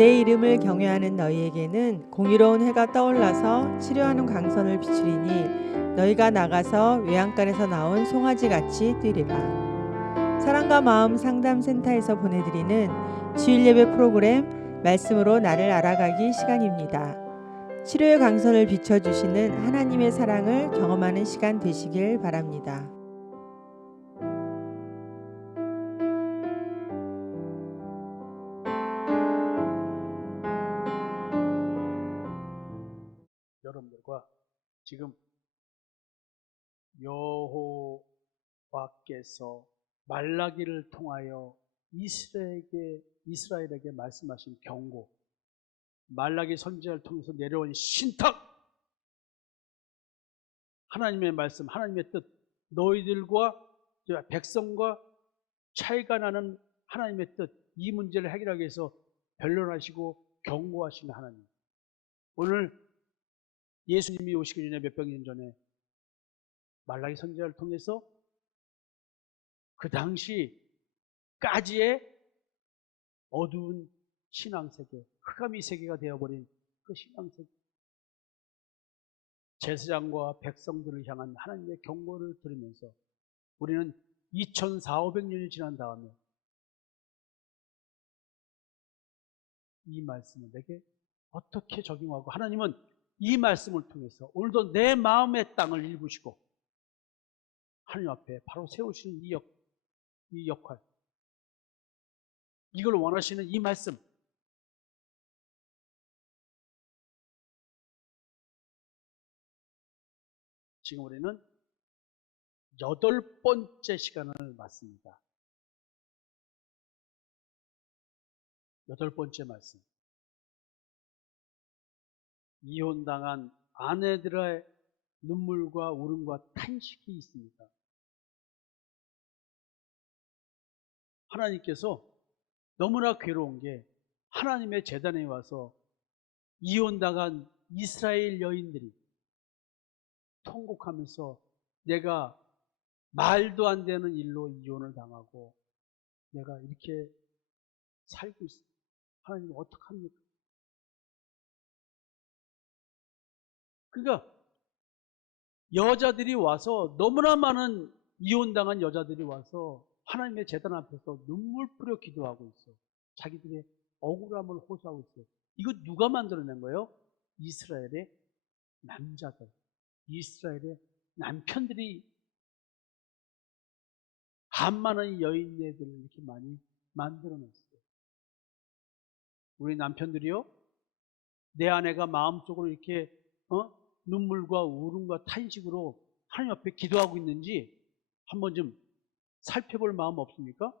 내 이름을 경외하는 너희에게는 공의로운 해가 떠올라서 치료하는 광선을 비추리니 너희가 나가서 외양간에서 나온 송아지같이 뛰리라. 사랑과 마음 상담센터에서 보내드리는 주일예배 프로그램 말씀으로 나를 알아가기 시간입니다. 치료의 광선을 비춰주시는 하나님의 사랑을 경험하는 시간 되시길 바랍니다. 여러분들과 지금 여호와께서 말라기를 통하여 이스라엘에게 말씀하신 경고, 말라기 선지자를 통해서 내려온 신탁, 하나님의 말씀, 하나님의 뜻, 너희들과 백성과 차이가 나는 하나님의 뜻, 이 문제를 해결하기 위해서 변론하시고 경고하시는 하나님. 오늘 예수님이 오시기 전에 몇백 년 전에 말라기 선지자를 통해서 그 당시까지의 어두운 신앙세계, 흑암의 세계가 되어버린 그 신앙세계, 제사장과 백성들을 향한 하나님의 경고를 들으면서 우리는 2400~2500년이 지난 다음에 이 말씀을 내게 어떻게 적용하고, 하나님은 이 말씀을 통해서 오늘도 내 마음의 땅을 일구시고 하나님 앞에 바로 세우시는 이 역할, 이걸 원하시는 이 말씀, 지금 우리는 8번째 시간을 맞습니다. 8번째 말씀. 이혼당한 아내들의 눈물과 울음과 탄식이 있습니다. 하나님께서 너무나 괴로운 게, 하나님의 제단에 와서 이혼당한 이스라엘 여인들이 통곡하면서 내가 말도 안 되는 일로 이혼을 당하고 내가 이렇게 살고 있어. 하나님 어떡합니까? 그러니까 여자들이 와서, 너무나 많은 이혼당한 여자들이 와서 하나님의 제단 앞에서 눈물 뿌려 기도하고 있어. 자기들의 억울함을 호소하고 있어요. 이거 누가 만들어낸 거예요? 이스라엘의 남자들, 이스라엘의 남편들이 한많은 여인네들을 이렇게 많이 만들어냈어요. 우리 남편들이요, 내 아내가 마음속으로 이렇게 눈물과 울음과 탄식으로 하나님 앞에 기도하고 있는지 한번 좀 살펴볼 마음 없습니까?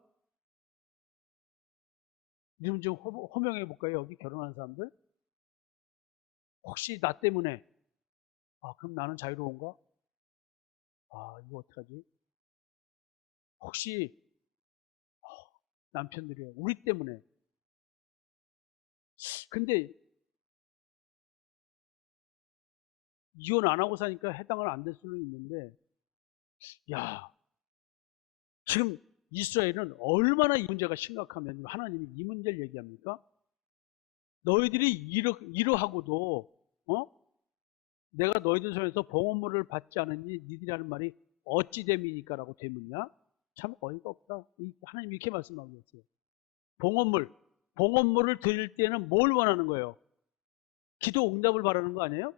이름 좀 호명해 볼까요? 여기 결혼한 사람들? 혹시 나 때문에 그럼 나는 자유로운가? 이거 어떡하지? 혹시 남편들이요, 우리 때문에. 근데 이혼 안 하고 사니까 해당을 안 될 수는 있는데, 야, 지금 이스라엘은 얼마나 이 문제가 심각하면 하나님이 이 문제를 얘기합니까? 너희들이 이러하고도 내가 너희들 손에서 봉헌물을 받지 않으니 니들이 하는 말이 어찌 됨이니까 라고 되묻냐? 참 어이가 없다. 하나님이 이렇게 말씀하고 있어요. 봉헌물을 드릴 때는 뭘 원하는 거예요? 기도 응답을 바라는 거 아니에요?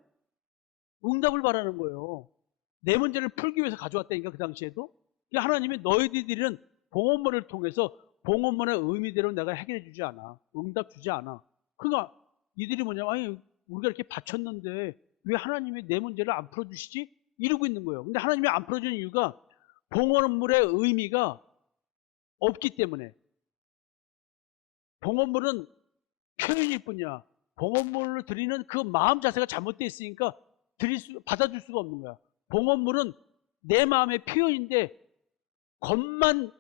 응답을 바라는 거예요. 내 문제를 풀기 위해서 가져왔다니까, 그 당시에도. 하나님이 너희들은 봉헌물을 통해서 봉헌물의 의미대로 내가 해결해 주지 않아. 응답 주지 않아. 그러니까 이들이 뭐냐면, 아니 우리가 이렇게 바쳤는데 왜 하나님이 내 문제를 안 풀어주시지? 이러고 있는 거예요. 근데 하나님이 안 풀어주는 이유가 봉헌물의 의미가 없기 때문에. 봉헌물은 표현일 뿐이야. 봉헌물을 드리는 그 마음 자세가 잘못되어 있으니까 받아줄 수가 없는 거야. 봉헌물은 내 마음의 표현인데 겉만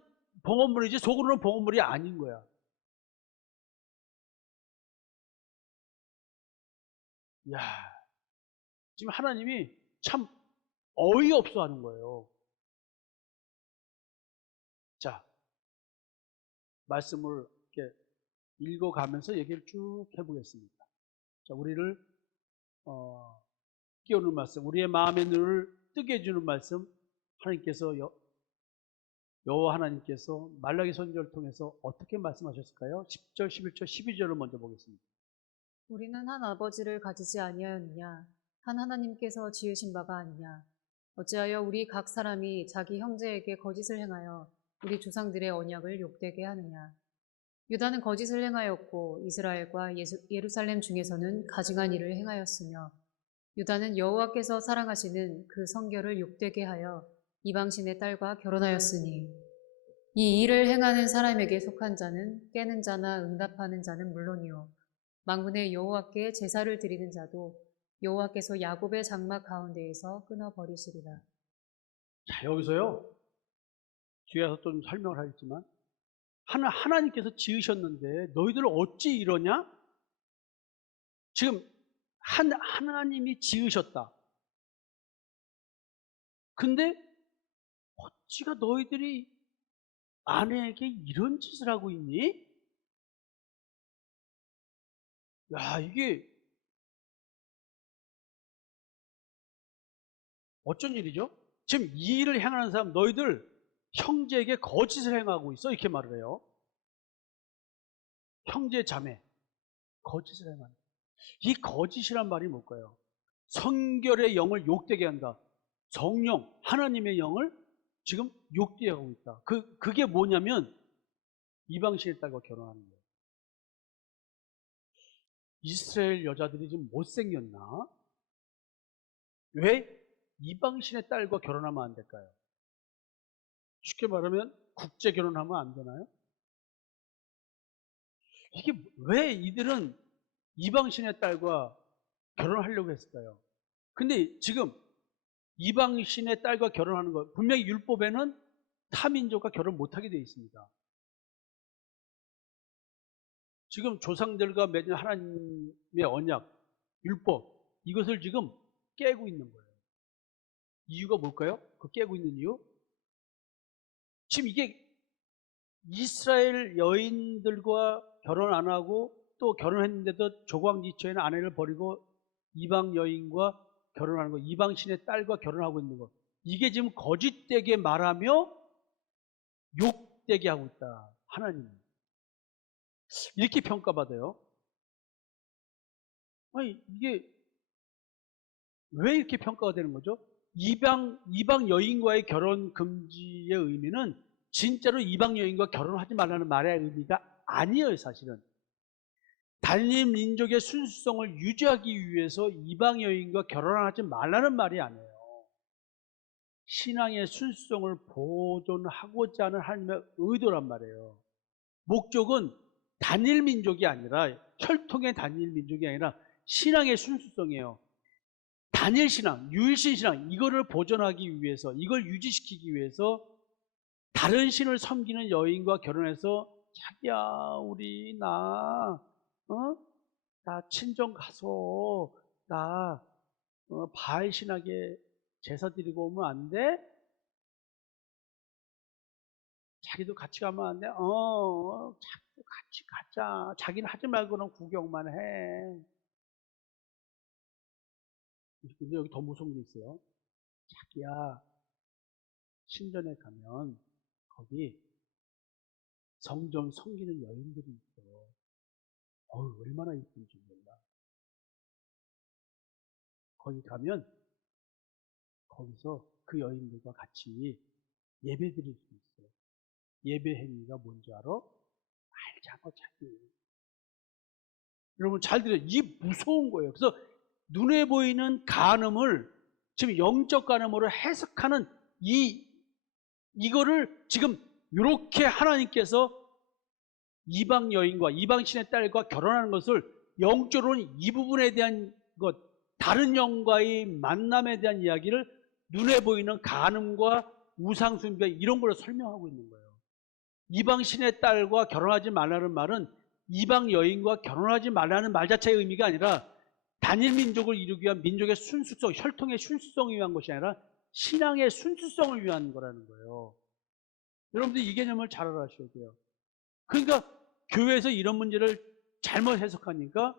봉헌물이지 속으로는 봉헌물이 아닌 거야. 야, 지금 하나님이 참 어이없어 하는 거예요. 자, 말씀을 이렇게 읽어가면서 얘기를 쭉 해보겠습니다. 자, 우리를 끼우는 말씀, 우리의 마음의 눈을 뜨게 해주는 말씀, 하나님께서 여호와 하나님께서 말라기 선지자를 통해서 어떻게 말씀하셨을까요? 10절, 11절, 12절을 먼저 보겠습니다. 우리는 한 아버지를 가지지 아니하였느냐? 한 하나님께서 지으신 바가 아니냐? 어찌하여 우리 각 사람이 자기 형제에게 거짓을 행하여 우리 조상들의 언약을 욕되게 하느냐? 유다는 거짓을 행하였고 이스라엘과 예루살렘 중에서는 가증한 일을 행하였으며 유다는 여호와께서 사랑하시는 그 성결을 욕되게 하여 이방신의 딸과 결혼하였으니 이 일을 행하는 사람에게 속한 자는 깨는 자나 응답하는 자는 물론이요 만군의 여호와께 제사를 드리는 자도 여호와께서 야곱의 장막 가운데에서 끊어버리시리라. 자, 여기서요, 뒤에 가서 좀 설명을 하겠지만, 하나님께서 지으셨는데 너희들 어찌 이러냐? 지금 하나님이 지으셨다. 근데 어찌가 너희들이 아내에게 이런 짓을 하고 있니? 야, 이게 어쩐 일이죠? 지금 이 일을 행하는 사람, 너희들 형제에게 거짓을 행하고 있어, 이렇게 말을 해요. 형제 자매 거짓을 행하는, 이 거짓이란 말이 뭘까요? 성결의 영을 욕되게 한다. 성령 하나님의 영을 지금 욕되게 하고 있다. 그게 뭐냐면 이방신의 딸과 결혼하는 거예요. 이스라엘 여자들이 좀 못생겼나? 왜 이방신의 딸과 결혼하면 안 될까요? 쉽게 말하면 국제 결혼하면 안 되나요? 이게 왜 이들은 이방신의 딸과 결혼하려고 했을까요? 근데 지금 이방신의 딸과 결혼하는 것, 분명히 율법에는 타민족과 결혼 못하게 되어 있습니다. 지금 조상들과 맺은 하나님의 언약, 율법, 이것을 지금 깨고 있는 거예요. 이유가 뭘까요? 그 깨고 있는 이유? 지금 이게 이스라엘 여인들과 결혼 안 하고 또 결혼했는데도 조광지처에는 아내를 버리고 이방 여인과 결혼하는 거, 이방신의 딸과 결혼하고 있는 거, 이게 지금 거짓되게 말하며 욕되게 하고 있다. 하나님이 이렇게 평가받아요. 아니, 이게 왜 이렇게 평가가 되는 거죠? 이방 여인과의 결혼 금지의 의미는 진짜로 이방 여인과 결혼하지 말라는 말의 의미가 아니에요. 사실은 단일 민족의 순수성을 유지하기 위해서 이방 여인과 결혼하지 말라는 말이 아니에요. 신앙의 순수성을 보존하고자 하는 하나님의 의도란 말이에요. 목적은 단일 민족이 아니라, 혈통의 단일 민족이 아니라 신앙의 순수성이에요. 단일 신앙, 유일신 신앙, 이거를 보존하기 위해서, 이걸 유지시키기 위해서 다른 신을 섬기는 여인과 결혼해서 자기야, 우리 나 친정 가서 바알 신에게 제사 드리고 오면 안 돼? 자기도 같이 가면 안 돼? 자기도 같이 가자. 자기는 하지 말고는 구경만 해. 근데 여기 더 무서운 게 있어요. 자기야, 신전에 가면 거기 성전 섬기는 여인들이 있어. 얼마나 이쁜지 몰라. 거기 가면 거기서 그 여인들과 같이 예배 드릴 수 있어. 예배 행위가 뭔지 알아? 알잖아, 자기. 여러분 잘 들어요. 이 무서운 거예요. 그래서 눈에 보이는 간음을 지금 영적 간음으로 해석하는 이거를 지금 이렇게 하나님께서 이방 여인과 이방신의 딸과 결혼하는 것을 영적으로는 이 부분에 대한 것, 다른 영과의 만남에 대한 이야기를 눈에 보이는 간음과 우상숭배 이런 걸로 설명하고 있는 거예요. 이방신의 딸과 결혼하지 말라는 말은 이방 여인과 결혼하지 말라는 말 자체의 의미가 아니라 단일 민족을 이루기 위한 민족의 순수성, 혈통의 순수성을 위한 것이 아니라 신앙의 순수성을 위한 거라는 거예요. 여러분들 이 개념을 잘 알아셔야 돼요. 그러니까 교회에서 이런 문제를 잘못 해석하니까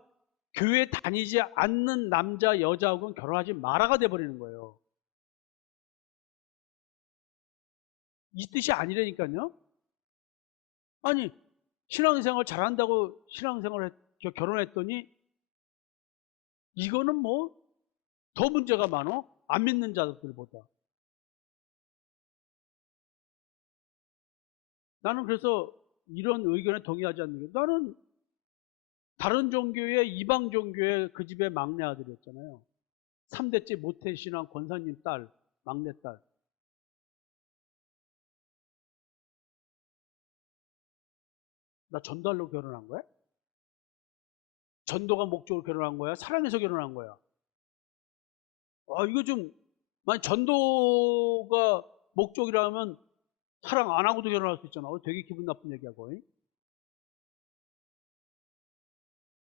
교회 다니지 않는 남자, 여자하고는 결혼하지 마라가 돼버리는 거예요. 이 뜻이 아니라니까요. 아니, 신앙생활 잘한다고 결혼했더니 이거는 뭐 더 문제가 많어? 안 믿는 자들보다. 나는 그래서 이런 의견에 동의하지 않는 게, 나는 다른 종교의 이방 종교의 그 집의 막내 아들이었잖아요. 3대째 모태신앙 권사님 딸, 막내딸. 나 전도하려고 결혼한 거야? 전도가 목적으로 결혼한 거야? 사랑해서 결혼한 거야? 이거 좀, 만약 전도가 목적이라면 사랑 안 하고도 결혼할 수 있잖아. 되게 기분 나쁜 얘기하고.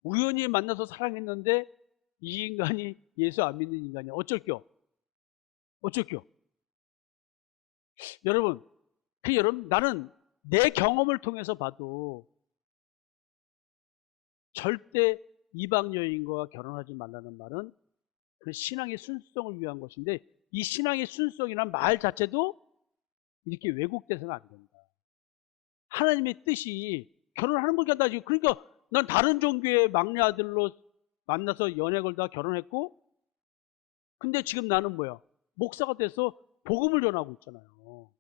우연히 만나서 사랑했는데 이 인간이 예수 안 믿는 인간이야. 어쩔겨? 어쩔겨? 여러분, 나는 내 경험을 통해서 봐도 절대 이방 여인과 결혼하지 말라는 말은 그 신앙의 순수성을 위한 것인데, 이 신앙의 순수성이란 말 자체도 이렇게 왜곡돼서는 안 된다. 하나님의 뜻이 결혼하는 거니까 나 지금, 그러니까 난 다른 종교의 막내 아들로 만나서 연애 걸다 결혼했고, 근데 지금 나는 뭐야? 목사가 돼서 복음을 전하고 있잖아요.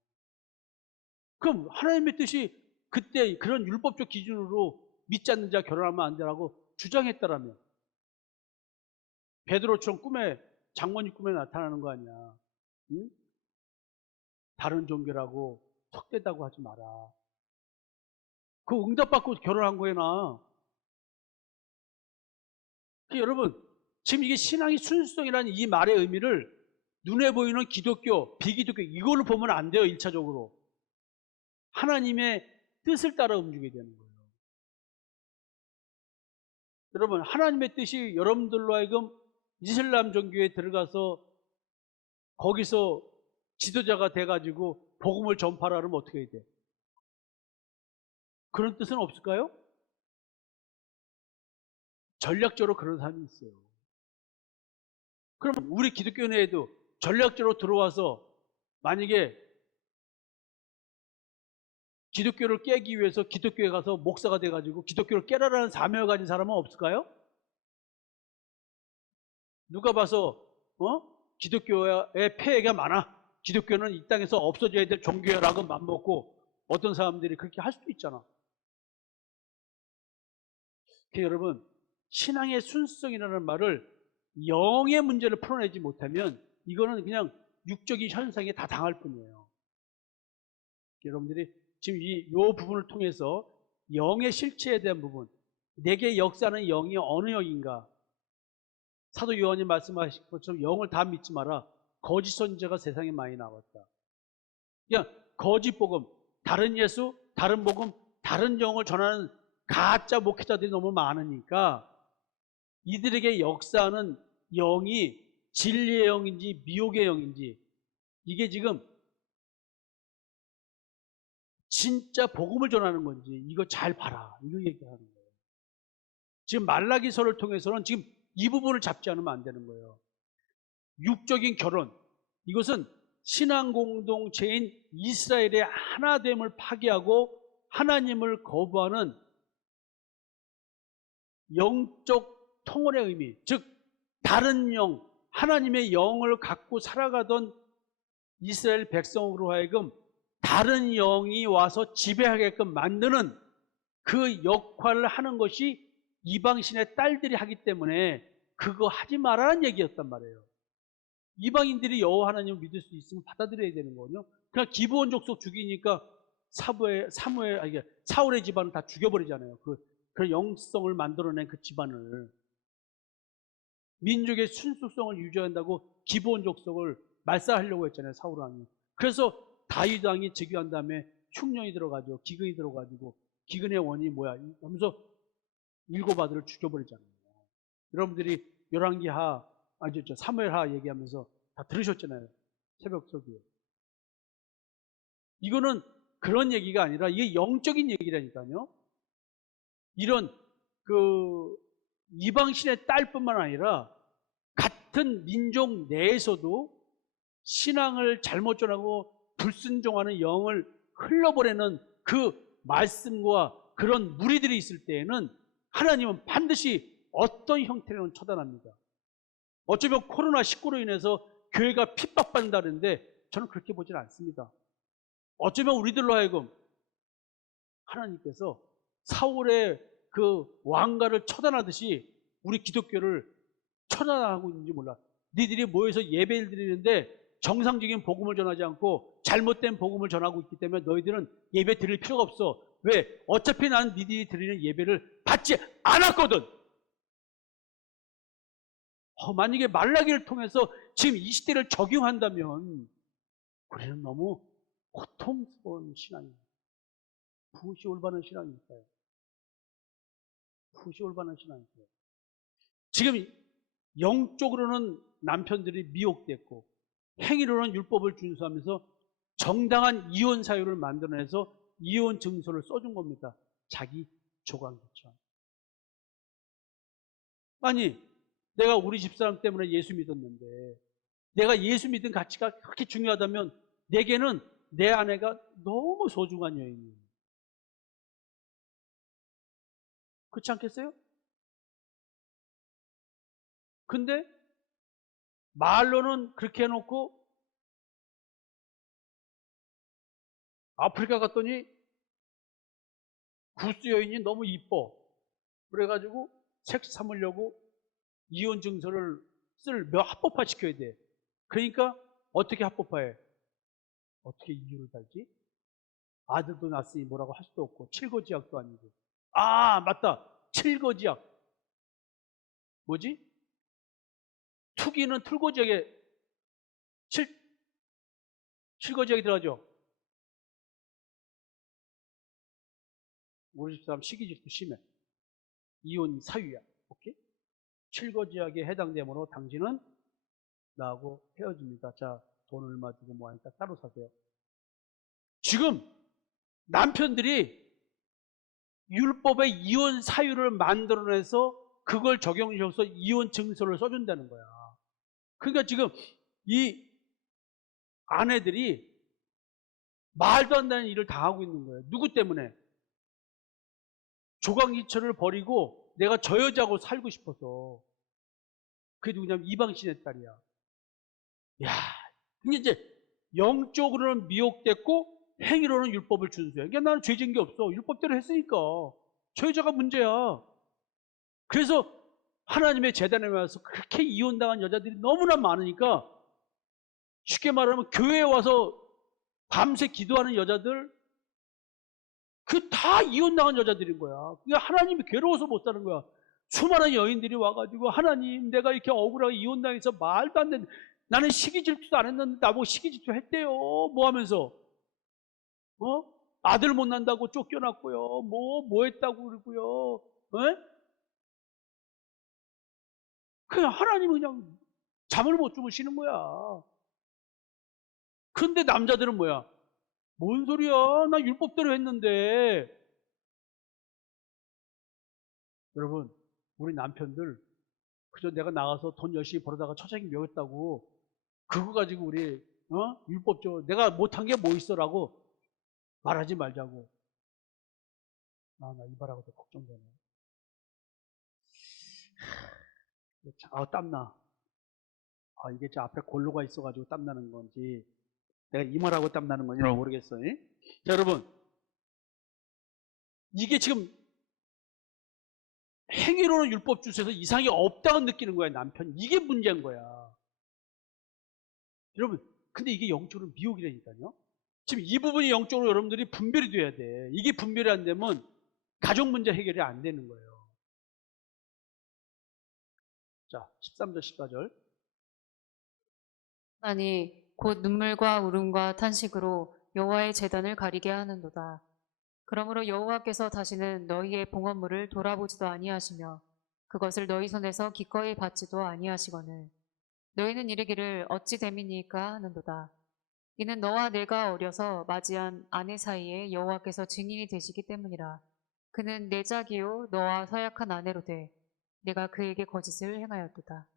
그럼 하나님의 뜻이 그때 그런 율법적 기준으로 믿지 않는 자 결혼하면 안 되라고 주장했다라면, 베드로처럼 장모님 꿈에 나타나는 거 아니야. 응? 다른 종교라고 턱대다고 하지 마라. 그 응답받고 결혼한 거야, 나. 여러분, 지금 이게 신앙의 순수성이라는 이 말의 의미를 눈에 보이는 기독교, 비기독교 이걸로 보면 안 돼요. 1차적으로 하나님의 뜻을 따라 움직여야 되는 거예요. 여러분, 하나님의 뜻이 여러분들로 하여금 이슬람 종교에 들어가서 거기서 지도자가 돼가지고 복음을 전파하라 그러면 어떻게 해야 돼? 그런 뜻은 없을까요? 전략적으로 그런 사람이 있어요. 그럼 우리 기독교 내에도 전략적으로 들어와서 만약에 기독교를 깨기 위해서 기독교에 가서 목사가 돼가지고 기독교를 깨라라는 사명을 가진 사람은 없을까요? 누가 봐서 기독교의 폐해가 많아, 기독교는 이 땅에서 없어져야 될 종교라고 맘먹고 어떤 사람들이 그렇게 할 수도 있잖아. 여러분, 신앙의 순수성이라는 말을 영의 문제를 풀어내지 못하면 이거는 그냥 육적인 현상에 다 당할 뿐이에요. 여러분들이 지금 이 부분을 통해서 영의 실체에 대한 부분, 내게 역사하는 영이 어느 영인가, 사도 요한이 말씀하신 것처럼 영을 다 믿지 마라. 거짓 선지자가 세상에 많이 나왔다. 그냥 거짓 복음, 다른 예수, 다른 복음, 다른 영을 전하는 가짜 목회자들이 너무 많으니까 이들에게 역사하는 영이 진리의 영인지 미혹의 영인지, 이게 지금 진짜 복음을 전하는 건지 이거 잘 봐라, 이거 얘기하는 거예요. 지금 말라기서를 통해서는 지금 이 부분을 잡지 않으면 안 되는 거예요. 육적인 결혼, 이것은 신앙 공동체인 이스라엘의 하나됨을 파괴하고 하나님을 거부하는 영적 통혼의 의미, 즉 다른 영, 하나님의 영을 갖고 살아가던 이스라엘 백성으로 하여금 다른 영이 와서 지배하게끔 만드는 그 역할을 하는 것이 이방신의 딸들이 하기 때문에 그거 하지 말라는 얘기였단 말이에요. 이방인들이 여호와 하나님을 믿을 수 있으면 받아들여야 되는 거거든요. 그냥 기브온 족속 죽이니까 사울의 집안을 다 죽여버리잖아요. 그 영성을 만들어낸 그 집안을, 민족의 순수성을 유지한다고 기브온 족속을 말살하려고 했잖아요, 사울 왕이. 그래서 다윗 왕이 즉위한 다음에 흉년이 들어가죠. 기근이 들어가지고, 기근의 원인이 뭐야 하면서 7 아들을 죽여버리잖아요. 여러분들이 열왕기하, 사무엘하 얘기하면서 다 들으셨잖아요, 새벽 설교에. 이거는 그런 얘기가 아니라 이게 영적인 얘기라니까요. 이런 그 이방신의 딸뿐만 아니라 같은 민족 내에서도 신앙을 잘못 전하고 불순종하는 영을 흘러보내는 그 말씀과 그런 무리들이 있을 때에는 하나님은 반드시 어떤 형태로는 처단합니다. 어쩌면 코로나19로 인해서 교회가 핍박받는다는데 저는 그렇게 보지는 않습니다. 어쩌면 우리들로 하여금 하나님께서 사울의 그 왕가를 처단하듯이 우리 기독교를 처단하고 있는지 몰라. 니들이 모여서 예배를 드리는데 정상적인 복음을 전하지 않고 잘못된 복음을 전하고 있기 때문에 너희들은 예배 드릴 필요가 없어. 왜? 어차피 나는 니들이 드리는 예배를 받지 않았거든. 만약에 말라기를 통해서 지금 이 시대를 적용한다면 우리는 너무 고통스러운 신앙입니다. 푸시 올바른 신앙이니까요. 푸시 올바른 신앙이니까요. 지금 영적으로는 남편들이 미혹됐고 행위로는 율법을 준수하면서 정당한 이혼 사유를 만들어내서 이혼 증서를 써준 겁니다. 자기 조강기처럼. 아니, 내가 우리 집사람 때문에 예수 믿었는데 내가 예수 믿은 가치가 그렇게 중요하다면 내게는 내 아내가 너무 소중한 여인이에요. 그렇지 않겠어요? 근데 말로는 그렇게 해놓고 아프리카 갔더니 구스 여인이 너무 이뻐. 그래가지고 섹스 삼으려고 이혼 증서를 합법화 시켜야 돼. 그러니까 어떻게 합법화해? 어떻게 이유를 달지? 아들도 낳았으니 뭐라고 할 수도 없고 칠거지약도 아니고. 아 맞다. 칠거지약. 뭐지? 투기는 틀거지약에 칠거지약이 들어가죠. 우리 집사람 시기질투 심해. 이혼 사유야. 오케이? 칠거지약에 해당되므로 당신은 나하고 헤어집니다. 자, 돈 얼마 주고 뭐 하니까 따로 사세요. 지금 남편들이 율법의 이혼 사유를 만들어내서 그걸 적용시켜서 이혼 증서를 써준다는 거야. 그러니까 지금 이 아내들이 말도 안 되는 일을 당하고 있는 거예요. 누구 때문에? 조강기처를 버리고 내가 저 여자하고 살고 싶어서. 그게 누구냐면 이방신의 딸이야. 야, 근데 이제 영적으로는 미혹됐고 행위로는 율법을 준수해. 그러니까 나는 죄 지은 게 없어. 율법대로 했으니까. 저 여자가 문제야. 그래서 하나님의 재단에 와서 그렇게 이혼당한 여자들이 너무나 많으니까 쉽게 말하면 교회에 와서 밤새 기도하는 여자들 그 다 이혼당한 여자들인 거야. 그러니까 하나님이 괴로워서 못 사는 거야. 수많은 여인들이 와가지고 하나님 내가 이렇게 억울하게 이혼당해서 말도 안 되는 나는 시기질투도 안 했는데 나보고 시기질투 했대요. 뭐 하면서 아들 못 난다고 쫓겨났고요. 뭐 했다고 그러고요. 그냥 하나님은 그냥 잠을 못 주무시는 거야. 근데 남자들은 뭐야? 뭔 소리야? 나 율법대로 했는데. 여러분, 우리 남편들 그저 내가 나가서 돈 열심히 벌어다가 처자기 먹였다고 그거 가지고 우리 율법적으로 내가 못한 게 뭐 있어라고 말하지 말자고. 나 이발하고도 걱정되네. 땀나. 이게 저 앞에 골로가 있어가지고 땀나는 건지 내가 이 말하고 땀나는 건지 모르겠어. 자, 여러분, 이게 지금 행위로는 율법 주소에서 이상이 없다고 느끼는 거야, 남편. 이게 문제인 거야. 여러분, 근데 이게 영적으로 미혹이라니까요. 지금 이 부분이 영적으로 여러분들이 분별이 돼야 돼. 이게 분별이 안 되면 가족 문제 해결이 안 되는 거예요. 자, 13절, 14절. 아니 곧 눈물과 울음과 탄식으로 여호와의 제단을 가리게 하는도다. 그러므로 여호와께서 다시는 너희의 봉헌물을 돌아보지도 아니하시며 그것을 너희 손에서 기꺼이 받지도 아니하시거늘 너희는 이르기를 어찌 됨이니까 하는도다. 이는 너와 내가 어려서 맞이한 아내 사이에 여호와께서 증인이 되시기 때문이라. 그는 내 자기요 너와 서약한 아내로 돼 내가 그에게 거짓을 행하였도다.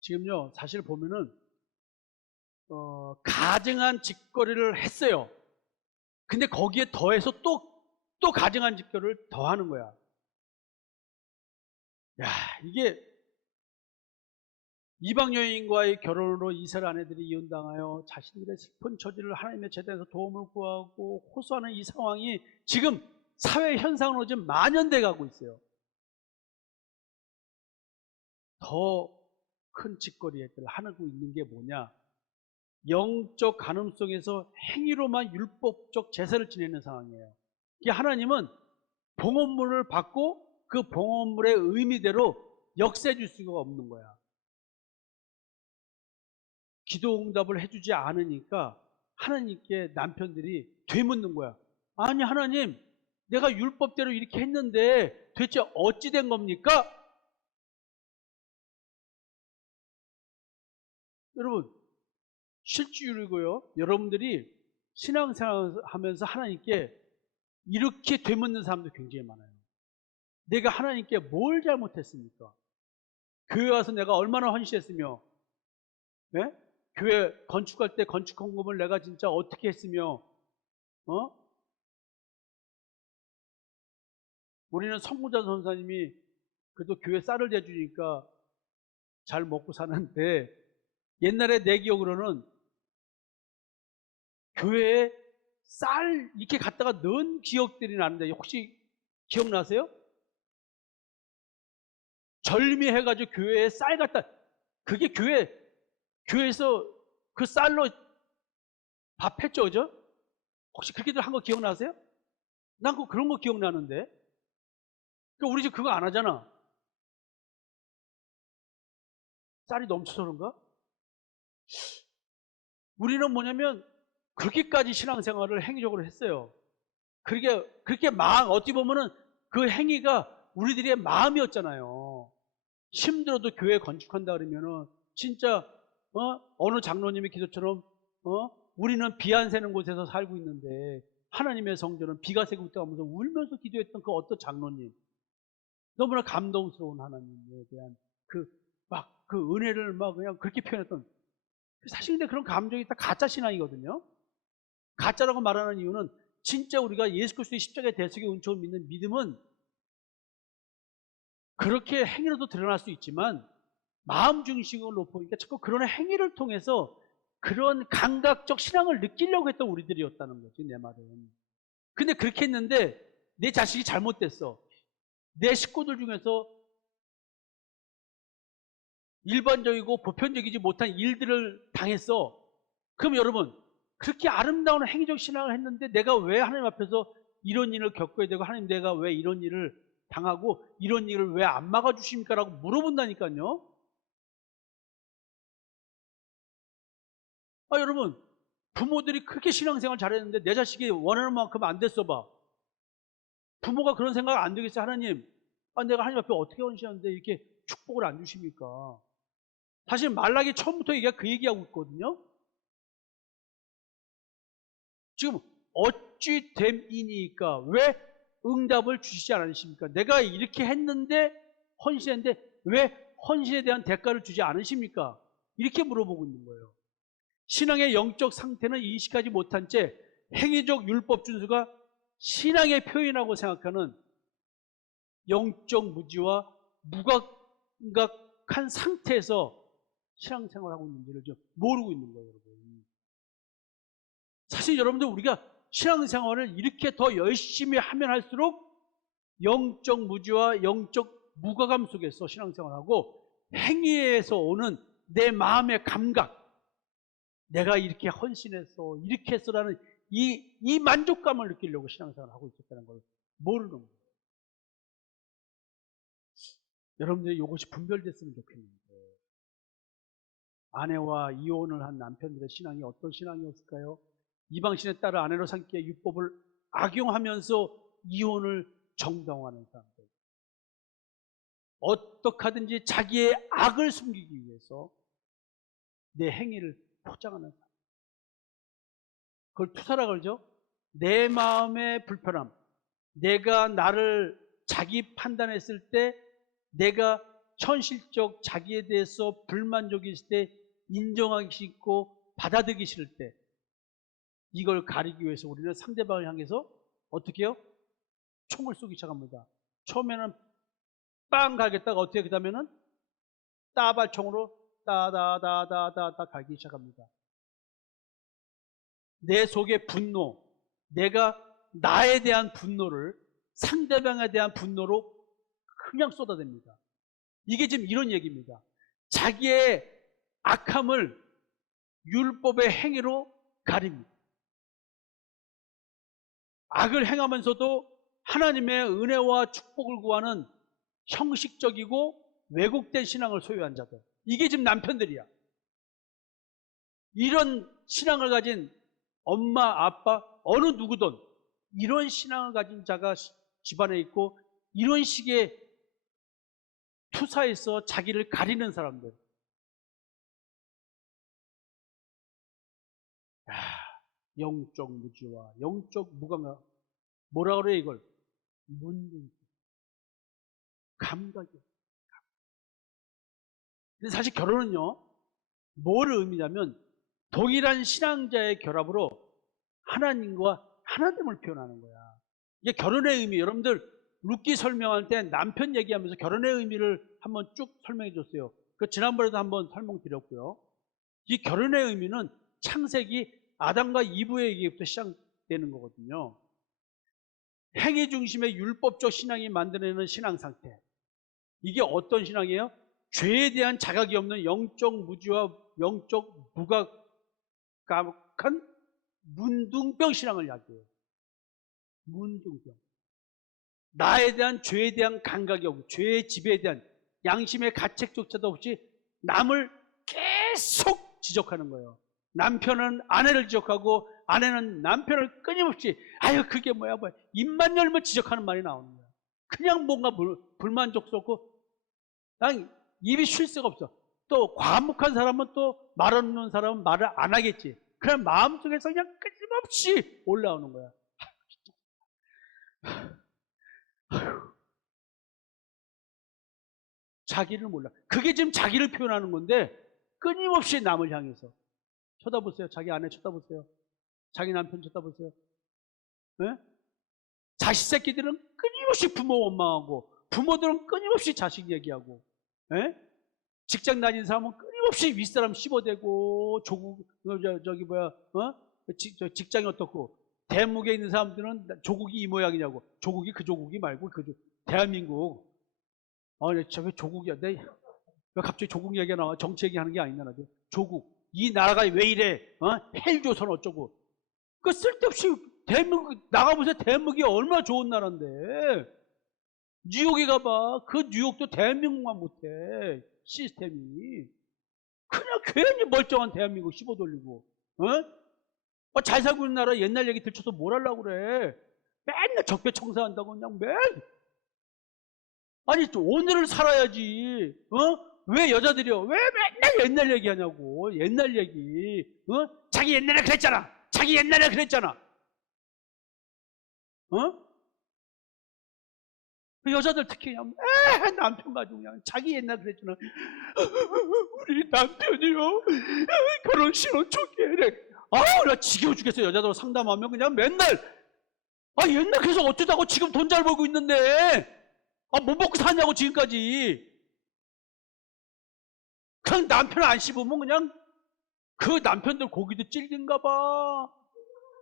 지금요, 사실 보면은 가증한 짓거리를 했어요. 근데 거기에 더해서 또 가증한 짓거리를 더하는 거야. 야, 이게 이방 여인과의 결혼으로 이스라엘 아내들이 이혼당하여 자신들의 슬픈 처지를 하나님의 제단에서 도움을 구하고 호소하는 이 상황이 지금 사회 현상으로 지금 만연돼 가고 있어요. 더 큰 짓거리를 하고 있는 게 뭐냐? 영적 가늠성에서 행위로만 율법적 제사를 지내는 상황이에요. 이게 하나님은 봉헌물을 받고 그 봉헌물의 의미대로 역사해 줄 수가 없는 거야. 기도 응답을 해주지 않으니까 하나님께 남편들이 되묻는 거야. 아니 하나님, 내가 율법대로 이렇게 했는데 대체 어찌 된 겁니까? 여러분, 실주율이고요. 여러분들이 신앙생활 하면서 하나님께 이렇게 되묻는 사람도 굉장히 많아요. 내가 하나님께 뭘 잘못했습니까? 교회 와서 내가 얼마나 헌신했으며, 예? 교회 건축할 때 건축 헌금을 내가 진짜 어떻게 했으며, 우리는 성구자 선사님이 그래도 교회 쌀을 대주니까 잘 먹고 사는데, 옛날에 내 기억으로는 교회에 쌀 이렇게 갖다가 넣은 기억들이 나는데 혹시 기억나세요? 절미해가지고 교회에 쌀 갖다, 그게 교회에서 그 쌀로 밥 했죠, 그죠? 혹시 그렇게들 한 거 기억나세요? 난 그런 거 기억나는데. 그러니까 우리 집 그거 안 하잖아. 쌀이 넘쳐서 그런가? 우리는 뭐냐면 그렇게까지 신앙생활을 행위적으로 했어요. 그렇게 어떻게 보면은 그 행위가 우리들의 마음이었잖아요. 힘들어도 교회 건축한다 그러면은 진짜 어느 장로님의 기도처럼 우리는 비 안 새는 곳에서 살고 있는데 하나님의 성전은 비가 새고 있다 하면서 울면서 기도했던 그 어떤 장로님, 너무나 감동스러운 하나님에 대한 그 은혜를 막 그냥 그렇게 표현했던, 사실 근데 그런 감정이 다 가짜 신앙이거든요. 가짜라고 말하는 이유는 진짜 우리가 예수 그리스도의 십자가의 대속의 은총을 믿는 믿음은 그렇게 행위로도 드러날 수 있지만 마음 중심을 높으니까 자꾸 그런 행위를 통해서 그런 감각적 신앙을 느끼려고 했던 우리들이었다는 거지, 내 말은. 근데 그렇게 했는데 내 자식이 잘못됐어. 내 식구들 중에서 일반적이고 보편적이지 못한 일들을 당했어. 그럼 여러분, 그렇게 아름다운 행위적 신앙을 했는데 내가 왜 하나님 앞에서 이런 일을 겪어야 되고, 하나님 내가 왜 이런 일을 당하고 이런 일을 왜 안 막아주십니까? 라고 물어본다니까요. 여러분, 부모들이 그렇게 신앙생활 잘했는데 내 자식이 원하는 만큼 안 됐어 봐. 부모가 그런 생각 안 들겠어요? 하나님, 내가 하나님 앞에 어떻게 헌신하는데 이렇게 축복을 안 주십니까? 사실 말라기 처음부터 얘기가 그 얘기하고 있거든요. 지금 어찌 됨이니까 왜 응답을 주시지 않으십니까? 내가 이렇게 했는데, 헌신했는데 왜 헌신에 대한 대가를 주지 않으십니까? 이렇게 물어보고 있는 거예요. 신앙의 영적 상태는 인식하지 못한 채 행위적 율법 준수가 신앙의 표현이라고 생각하는 영적 무지와 무감각한 상태에서 신앙생활하고 있는지를 좀 모르고 있는 거예요, 여러분. 사실 여러분들, 우리가 신앙생활을 이렇게 더 열심히 하면 할수록 영적 무지와 영적 무가감 속에서 신앙생활하고 행위에서 오는 내 마음의 감각, 내가 이렇게 헌신해서 이렇게 했어라는 이 만족감을 느끼려고 신앙생활을 하고 있었다는 걸 모르는 거예요. 여러분들이 이것이 분별됐으면 좋겠는데, 아내와 이혼을 한 남편들의 신앙이 어떤 신앙이었을까요? 이방신에 따라 아내로 삼기에 율법을 악용하면서 이혼을 정당화하는 사람들, 어떻게 하든지 자기의 악을 숨기기 위해서 내 행위를 포장하는 사람, 그걸 투사라 그러죠. 내 마음의 불편함, 내가 나를 자기 판단했을 때, 내가 현실적 자기에 대해서 불만족이 있을 때, 인정하기 싫고 받아들이기 싫을 때, 이걸 가리기 위해서 우리는 상대방을 향해서 어떻게 해요? 총을 쏘기 시작합니다. 처음에는 빵 갈겠다가 어떻게, 그 다음에는 따발총으로 따다다다다다 갈기 시작합니다. 내 속의 분노, 내가 나에 대한 분노를 상대방에 대한 분노로 그냥 쏟아냅니다. 이게 지금 이런 얘기입니다. 자기의 악함을 율법의 행위로 가립니다. 악을 행하면서도 하나님의 은혜와 축복을 구하는 형식적이고 왜곡된 신앙을 소유한 자들, 이게 지금 남편들이야. 이런 신앙을 가진 엄마, 아빠, 어느 누구든 이런 신앙을 가진 자가 집안에 있고, 이런 식의 투사에서 자기를 가리는 사람들. 영적 무지와 영적 무감각, 뭐라 그래 이걸? 문둥 감각이에요. 근데 사실 결혼은요, 뭘 의미냐면 동일한 신앙자의 결합으로 하나님과 하나됨을 표현하는 거야. 이게 결혼의 의미. 여러분들 룻기 설명할 때 남편 얘기하면서 결혼의 의미를 한번 쭉 설명해 줬어요. 그 지난번에도 한번 설명드렸고요. 이 결혼의 의미는 창세기 아담과 이브의 얘기부터 시작되는 거거든요. 행위 중심의 율법적 신앙이 만들어내는 신앙 상태. 이게 어떤 신앙이에요? 죄에 대한 자각이 없는 영적 무지와 영적 무감각한 문둥병 신앙을 이야기해요. 문둥병. 나에 대한 죄에 대한 감각이 없고, 죄의 지배에 대한 양심의 가책조차도 없이 남을 계속 지적하는 거예요. 남편은 아내를 지적하고 아내는 남편을 끊임없이 아유 그게 뭐야 입만 열면 지적하는 말이 나오는 거야. 그냥 뭔가 불만족스럽고 난 입이 쉴 새가 없어. 또 과묵한 사람은 또 말 없는 사람은 말을 안 하겠지. 그냥 마음속에서 그냥 끊임없이 올라오는 거야. 자기를 몰라. 그게 지금 자기를 표현하는 건데, 끊임없이 남을 향해서 쳐다보세요. 자기 아내 쳐다보세요. 자기 남편 쳐다보세요. 네? 자식 새끼들은 끊임없이 부모 원망하고, 부모들은 끊임없이 자식 얘기하고, 네? 직장 다니는 사람은 끊임없이 윗사람 씹어대고, 조국 저기 뭐야, 직장이 어떻고, 대목에 있는 사람들은 조국이 이 모양이냐고. 조국이 그 조국이 말고 대한민국. 저 왜 조국이야? 왜 갑자기 조국 얘기가 나와? 정치 얘기하는 게 아니냐. 조국. 이 나라가 왜 이래? 헬조선 어쩌고. 그 쓸데없이 대한민국 나가보세요. 대한민국이 얼마나 좋은 나라인데. 뉴욕에 가봐. 그 뉴욕도 대한민국만 못해. 시스템이. 그냥 괜히 멀쩡한 대한민국 씹어돌리고. 잘 살고 있는 나라 옛날 얘기 들춰서 뭘 하려고 그래. 맨날 적폐청사한다고 그냥 아니 오늘을 살아야지. 왜 여자들이요? 왜 맨날 옛날 얘기하냐고. 옛날 얘기. 자기 옛날에 그랬잖아. 자기 옛날에 그랬잖아. 그 여자들 특히 그냥 남편 가지고 그냥 자기 옛날 그랬잖아. 우리 남편이요. 결혼 신혼 초기에 나 지겨워 죽겠어. 여자들 상담하면 그냥 맨날 옛날 그래서 어쩌다고 지금 돈 잘 벌고 있는데 뭐 먹고 사냐고 지금까지. 그냥 남편 안 씹으면 그냥 그 남편들 고기도 질긴가 봐.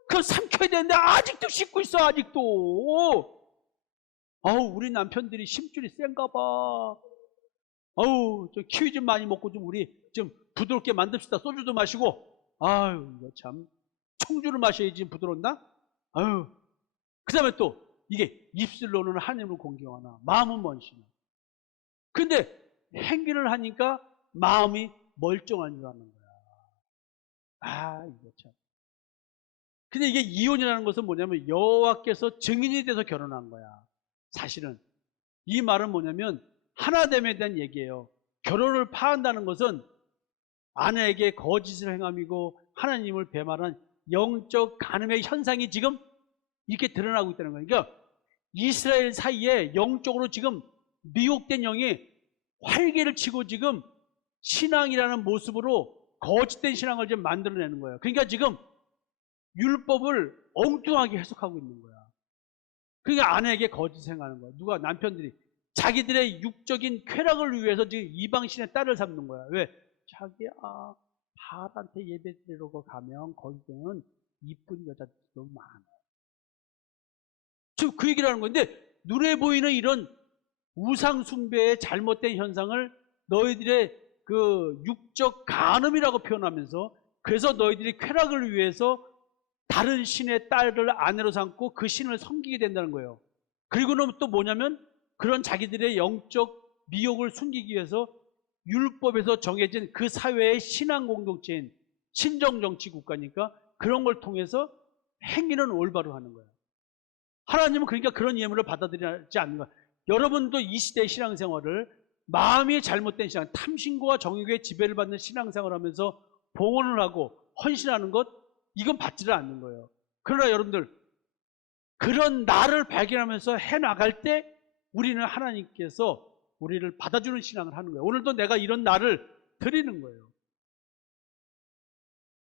그럼 삼켜야 되는데 아직도 씹고 있어. 아직도. 우리 남편들이 심줄이 센가 봐. 저 키위 좀 많이 먹고 좀 우리 좀 부드럽게 만듭시다. 소주도 마시고. 이거 참 청주를 마셔야지 부드럽나? 그 다음에 또 이게 입술로는 하나님을 공경하나 마음은 먼시나. 근데 행위를 하니까 마음이 멀쩡한 줄 아는 거야. 이거 참. 근데 이게 이혼이라는 것은 뭐냐면 여호와께서 증인이 돼서 결혼한 거야. 사실은 이 말은 뭐냐면 하나됨에 대한 얘기예요. 결혼을 파한다는 것은 아내에게 거짓을 행함이고 하나님을 배말한 영적 간음의 현상이 지금 이렇게 드러나고 있다는 거예요. 그러니까 이스라엘 사이에 영적으로 지금 미혹된 영이 활개를 치고 지금 신앙이라는 모습으로 거짓된 신앙을 지금 만들어내는 거예요. 그러니까 지금 율법을 엉뚱하게 해석하고 있는 거야. 그러니까 아내에게 거짓 행하는 거야. 누가? 남편들이. 자기들의 육적인 쾌락을 위해서 지금 이방신의 딸을 삼는 거야. 왜? 자기야, 바알한테 예배 드리러 가면 거기서는 이쁜 여자들도 많아. 지금 그 얘기를 하는 건데, 눈에 보이는 이런 우상 숭배의 잘못된 현상을 너희들의 그 육적 간음이라고 표현하면서, 그래서 너희들이 쾌락을 위해서 다른 신의 딸을 아내로 삼고 그 신을 섬기게 된다는 거예요. 그리고는 또 뭐냐면, 그런 자기들의 영적 미혹을 숨기기 위해서 율법에서 정해진 그 사회의 신앙 공동체인 신정정치 국가니까 그런 걸 통해서 행위는 올바로 하는 거예요. 하나님은 그러니까 그런 예물을 받아들이지 않는 거예요. 여러분도 이 시대의 신앙생활을 마음이 잘못된 신앙, 탐심과 정욕의 지배를 받는 신앙생활을 하면서 봉헌을 하고 헌신하는 것, 이건 받지를 않는 거예요. 그러나 여러분들, 그런 나를 발견하면서 해나갈 때 우리는 하나님께서 우리를 받아주는 신앙을 하는 거예요. 오늘도 내가 이런 나를 드리는 거예요.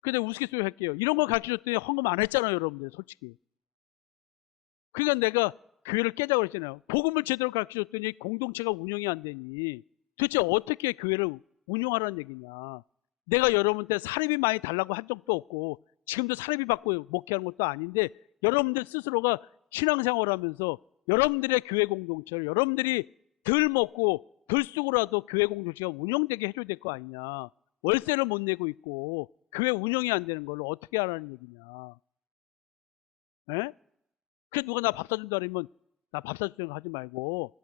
근데 우스갯소리 할게요. 이런 걸 가르쳐줬더니 헌금 안 했잖아요, 여러분들, 솔직히. 그러니까 내가 교회를 깨자고 그랬잖아요. 복음을 제대로 가르쳐줬더니 공동체가 운영이 안 되니 도대체 어떻게 교회를 운영하라는 얘기냐. 내가 여러분한테 사례비 많이 달라고 한 적도 없고 지금도 사례비 받고 목회하는 것도 아닌데, 여러분들 스스로가 신앙생활을 하면서 여러분들의 교회 공동체를 여러분들이 덜 먹고 덜 쓰고라도 교회 공동체가 운영되게 해줘야 될 거 아니냐. 월세를 못 내고 있고 교회 운영이 안 되는 걸 어떻게 하라는 얘기냐. 에? 그래, 누가 나 밥 사준다 그러면 나 밥 사주는 거 하지 말고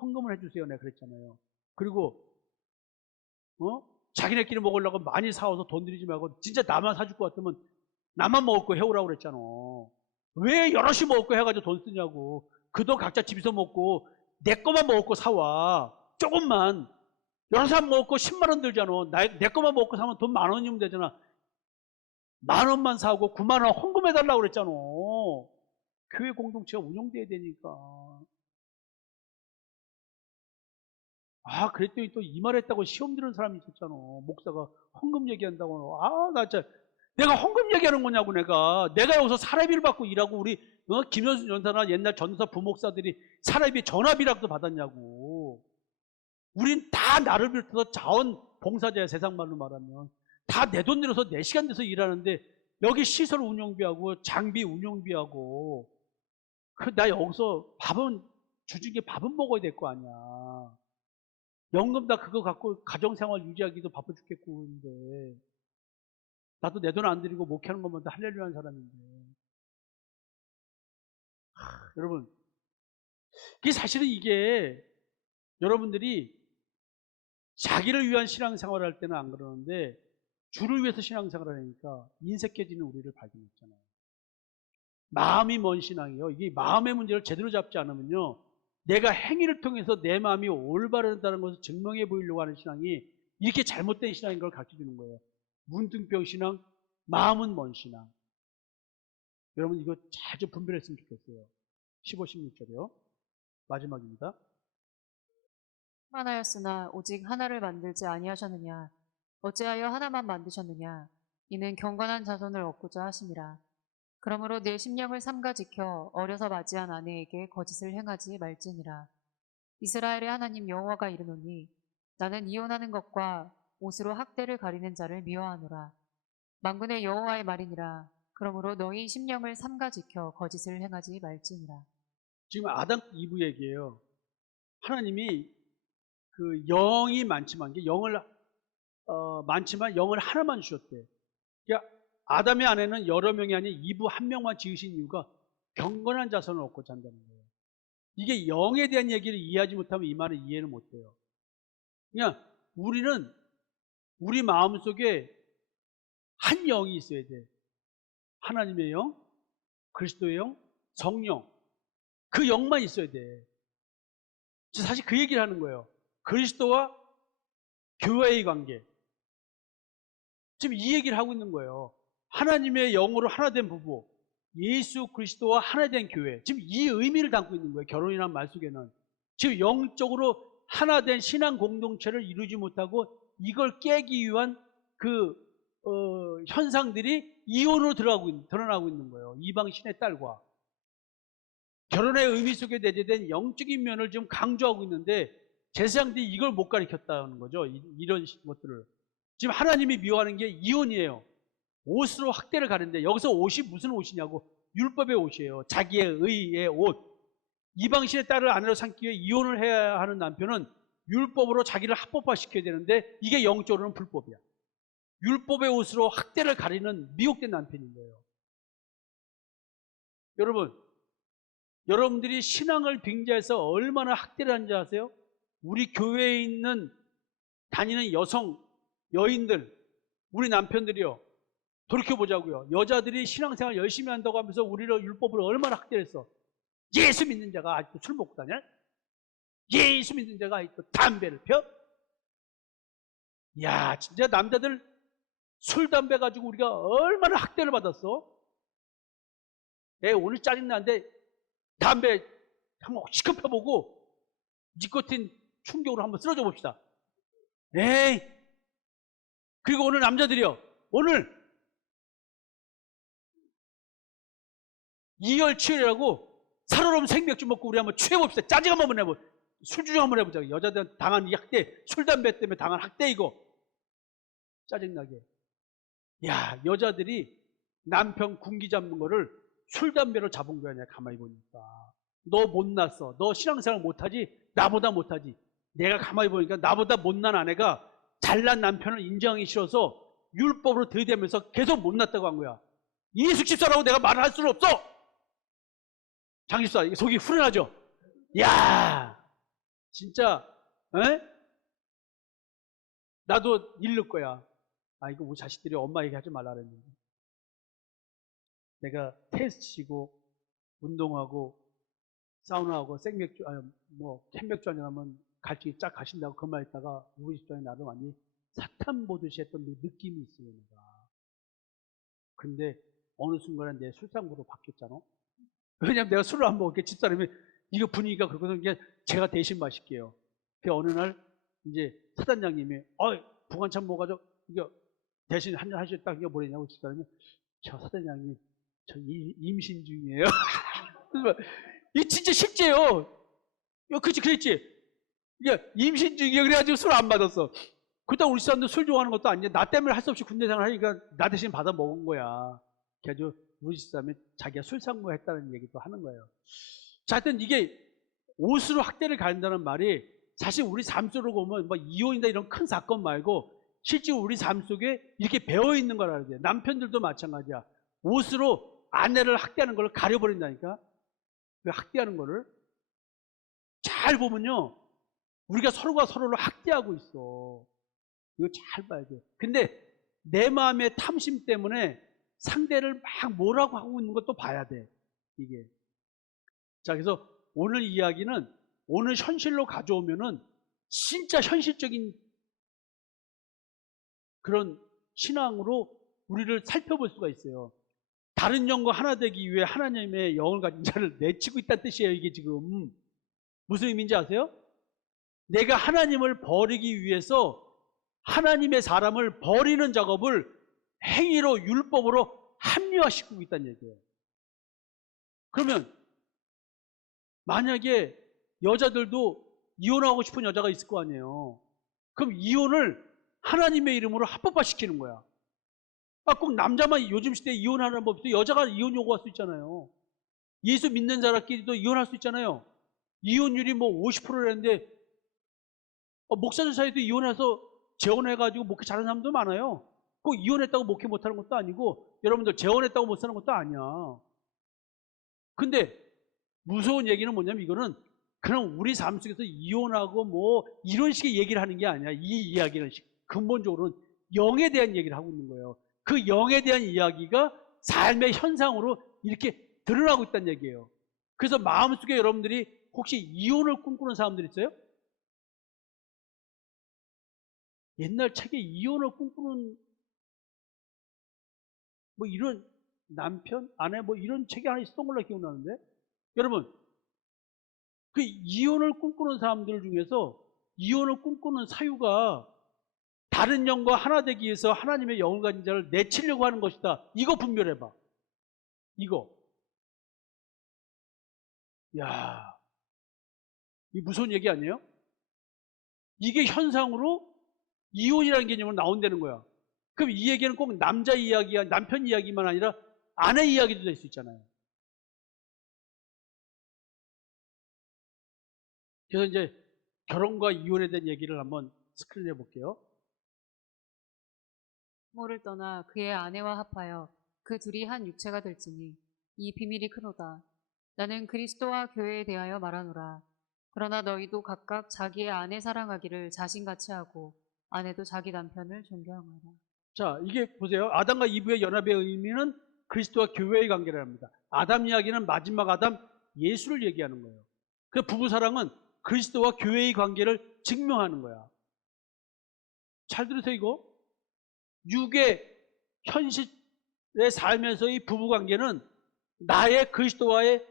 헌금을 해주세요, 내가 그랬잖아요. 그리고 자기네끼리 먹으려고 많이 사와서 돈 들이지 말고 진짜 나만 사줄 것 같으면 나만 먹을 거 해오라고 그랬잖아. 왜 여럿이 먹을 거 해가지고 돈 쓰냐고. 그 돈 각자 집에서 먹고 내 거만 먹을 거 사와. 조금만. 여러 사람 먹을 거 10만 원 들잖아. 내 거만 먹고 사면 돈 10,000원이면 되잖아. 10,000원만 사고 9만 원 헌금해달라고 그랬잖아. 교회 공동체가 운영돼야 되니까. 그랬더니 또 이 말 했다고 시험 들은 사람이 있었잖아. 목사가 헌금 얘기한다고. 나 진짜. 내가 헌금 얘기하는 거냐고, 내가 여기서 사례비를 받고 일하고 우리 김현수 전사나 옛날 전사 부목사들이 사례비 전화비라도 받았냐고. 우린 다 나를 비롯해서 자원 봉사자야, 세상 말로 말하면. 다 내 돈 들여서 4시간 돼서 일하는데 여기 시설 운영비하고 장비 운영비하고 나 여기서 주중에 밥은 먹어야 될 거 아니야. 연금 다 그거 갖고 가정생활 유지하기도 바빠 죽겠고. 근데 나도 내 돈 안 들이고 목회하는 것만 다 할렐루야 하는 사람인데. 여러분, 사실은 이게 여러분들이 자기를 위한 신앙생활을 할 때는 안 그러는데 주를 위해서 신앙생활을 하니까 인색해지는 우리를 발견했잖아요. 마음이 먼 신앙이요. 이게 마음의 문제를 제대로 잡지 않으면요, 내가 행위를 통해서 내 마음이 올바르다는 것을 증명해 보이려고 하는 신앙이 이렇게 잘못된 신앙인 걸 가르쳐주는 거예요. 문둥병 신앙, 마음은 먼 신앙. 여러분 이거 잘 좀 분별했으면 좋겠어요. 15, 16절이요. 마지막입니다. 하나였으나 오직 하나를 만들지 아니하셨느냐. 어찌하여 하나만 만드셨느냐. 이는 경건한 자손을 얻고자 하심이라. 그러므로 내 심령을 삼가 지켜 어려서 맞이한 아내에게 거짓을 행하지 말지니라. 이스라엘의 하나님 여호와가 이르노니 나는 이혼하는 것과 옷으로 학대를 가리는 자를 미워하노라. 만군의 여호와의 말이니라. 그러므로 너희 심령을 삼가 지켜 거짓을 행하지 말지니라. 지금 아담 이브 얘기예요. 하나님이 그 영이 많지만 많지만 영을 하나만 주셨대. 그러니까 아담의 아내는 여러 명이 아닌 이브 한 명만 지으신 이유가 경건한 자손을 얻고자 한다는 거예요. 이게 영에 대한 얘기를 이해하지 못하면 이 말을 이해를 못해요. 그냥 우리는 우리 마음속에 한 영이 있어야 돼. 하나님의 영, 그리스도의 영, 성령. 그 영만 있어야 돼. 사실 그 얘기를 하는 거예요. 그리스도와 교회의 관계. 지금 이 얘기를 하고 있는 거예요. 하나님의 영으로 하나 된 부부. 예수 그리스도와 하나 된 교회, 지금 이 의미를 담고 있는 거예요. 결혼이라는 말 속에는 지금 영적으로 하나 된 신앙 공동체를 이루지 못하고 이걸 깨기 위한 그 현상들이 이혼으로 드러나고 있는 거예요. 이방 신의 딸과 결혼의 의미 속에 내재된 영적인 면을 좀 강조하고 있는데 제사장들이 이걸 못 가르쳤다는 거죠. 이런 것들을 지금 하나님이 미워하는 게 이혼이에요. 옷으로 학대를 가는데 여기서 옷이 무슨 옷이냐고, 율법의 옷이에요. 자기의 의의 옷. 이방신의 딸을 아내로 삼기 위해 이혼을 해야 하는 남편은 율법으로 자기를 합법화시켜야 되는데 이게 영적으로는 불법이야. 율법의 옷으로 학대를 가리는 미혹된 남편인 거예요. 여러분들이 신앙을 빙자해서 얼마나 학대를 하는지 아세요? 우리 교회에 있는 다니는 여인들, 우리 남편들이요. 돌이켜보자고요. 여자들이 신앙생활 열심히 한다고 하면서 우리를 율법으로 얼마나 학대를 했어. 예수 믿는 자가 아직도 술 먹고 다녀? 예수 믿는 자가 아직도 담배를 펴? 야, 진짜 남자들 술, 담배 가지고 우리가 얼마나 학대를 받았어? 오늘 짜증나는데 담배 한번 시컷 펴보고 니코틴 충격으로 한번 쓰러져 봅시다. 에이. 그리고 오늘 남자들이요. 오늘 이열치열이라고 살얼음 생맥주 먹고 우리 한번 취해봅시다. 짜증 한번 내보. 술주정 한번 해보자. 여자들 당한 이 학대, 술, 담배 때문에 당한 학대 이거. 짜증나게. 야, 여자들이 남편 군기 잡는 거를 술, 담배로 잡은 거 아니야. 가만히 보니까. 너 못났어. 너 신앙생활 못하지? 나보다 못하지. 내가 가만히 보니까 나보다 못난 아내가 잘난 남편을 인정하기 싫어서 율법으로 들이대면서 계속 못났다고 한 거야. 예수 집사라고 내가 말을 할 수는 없어. 장집사, 이게 속이 후련하죠? 야, 진짜, 나도 잃을 거야. 이거 우리 자식들이 엄마 얘기하지 말라 그랬는데. 내가 테스트 치고, 운동하고, 사우나하고, 생맥주, 캔맥주 한잔하면 갈증이 쫙 가신다고 그 말 했다가, 우리 집사람이 나를 완전히 사탄 보듯이 했던 느낌이 있어요, 내가. 근데, 어느 순간에 내 술상부로 바뀌었잖아? 왜냐면 내가 술을 안 먹을게. 집사람이 이거 분위기가 그렇거든. 제가 대신 마실게요. 그 어느 날 이제 사단장님이 부관참 먹어가지고 이거 대신 한잔 하셨다. 이게 뭐냐고 집사람이 저 사단장님 저 임신 중이에요. 이게 진짜 실제요. 그렇지 그랬지. 이게 임신 중이에요. 그래가지고 술 안 받았어. 그렇다고 우리 사람들 술 좋아하는 것도 아니야. 나 때문에 할 수 없이 군대 생활 하니까 나 대신 받아 먹은 거야. 그래가지고 우리 집사람이 자기가 술상무했다는 얘기도 하는 거예요. 자, 하여튼 이게 옷으로 학대를 가린다는 말이 사실 우리 삶 속으로 보면 이혼이다 이런 큰 사건 말고 실제 우리 삶 속에 이렇게 배어 있는 거라는 거예요. 남편들도 마찬가지야. 옷으로 아내를 학대하는 걸 가려버린다니까. 그 학대하는 거를 잘 보면요. 우리가 서로가 서로를 학대하고 있어. 이거 잘 봐야 돼. 근데 내 마음의 탐심 때문에 상대를 막 뭐라고 하고 있는 것도 봐야 돼. 이게. 자, 그래서 오늘 이야기는 오늘 현실로 가져오면은 진짜 현실적인 그런 신앙으로 우리를 살펴볼 수가 있어요. 다른 영과 하나 되기 위해 하나님의 영을 가진 자를 내치고 있다는 뜻이에요. 이게 지금 무슨 의미인지 아세요? 내가 하나님을 버리기 위해서 하나님의 사람을 버리는 작업을 행위로 율법으로 합리화시키고 있다는 얘기예요. 그러면 만약에 여자들도 이혼하고 싶은 여자가 있을 거 아니에요. 그럼 이혼을 하나님의 이름으로 합법화시키는 거야. 꼭 남자만 요즘 시대에 이혼하는 법도 여자가 이혼 요구할 수 있잖아요. 예수 믿는 자들끼리도 이혼할 수 있잖아요. 이혼율이 50%라는데 목사들 사이도 이혼해서 재혼해가지고 목회 잘하는 사람도 많아요. 꼭 이혼했다고 목회 못하는 것도 아니고 여러분들 재혼했다고 못 사는 것도 아니야. 근데 무서운 얘기는 뭐냐면 이거는 그냥 우리 삶 속에서 이혼하고 이런 식의 얘기를 하는 게 아니야. 이 이야기는 근본적으로는 영에 대한 얘기를 하고 있는 거예요. 그 영에 대한 이야기가 삶의 현상으로 이렇게 드러나고 있다는 얘기예요. 그래서 마음속에 여러분들이 혹시 이혼을 꿈꾸는 사람들 있어요? 옛날 책에 이혼을 꿈꾸는 이런 남편, 아내 뭐 이런 책이 하나 있었던 걸로 기억나는데 여러분 그 이혼을 꿈꾸는 사람들 중에서 이혼을 꿈꾸는 사유가 다른 영과 하나 되기 위해서 하나님의 영을 가진 자를 내치려고 하는 것이다. 이거 분별해봐. 이거. 야, 이 무서운 얘기 아니에요? 이게 현상으로 이혼이라는 개념으로 나온다는 거야. 그럼 이 얘기는 꼭 남자 이야기야, 남편 이야기만 아니라 아내 이야기도 될 수 있잖아요. 그래서 이제 결혼과 이혼에 대한 얘기를 한번 스크린에 볼게요. 부모를 떠나 그의 아내와 합하여 그 둘이 한 육체가 될지니 이 비밀이 크도다. 나는 그리스도와 교회에 대하여 말하노라. 그러나 너희도 각각 자기의 아내 사랑하기를 자신같이 하고 아내도 자기 남편을 존경하라. 자, 이게 보세요. 아담과 이브의 연합의 의미는 그리스도와 교회의 관계를 합니다. 아담 이야기는 마지막 아담 예수를 얘기하는 거예요. 그 부부사랑은 그리스도와 교회의 관계를 증명하는 거야. 잘 들으세요, 이거. 육의 현실의 삶에서의 부부관계는 나의 그리스도와의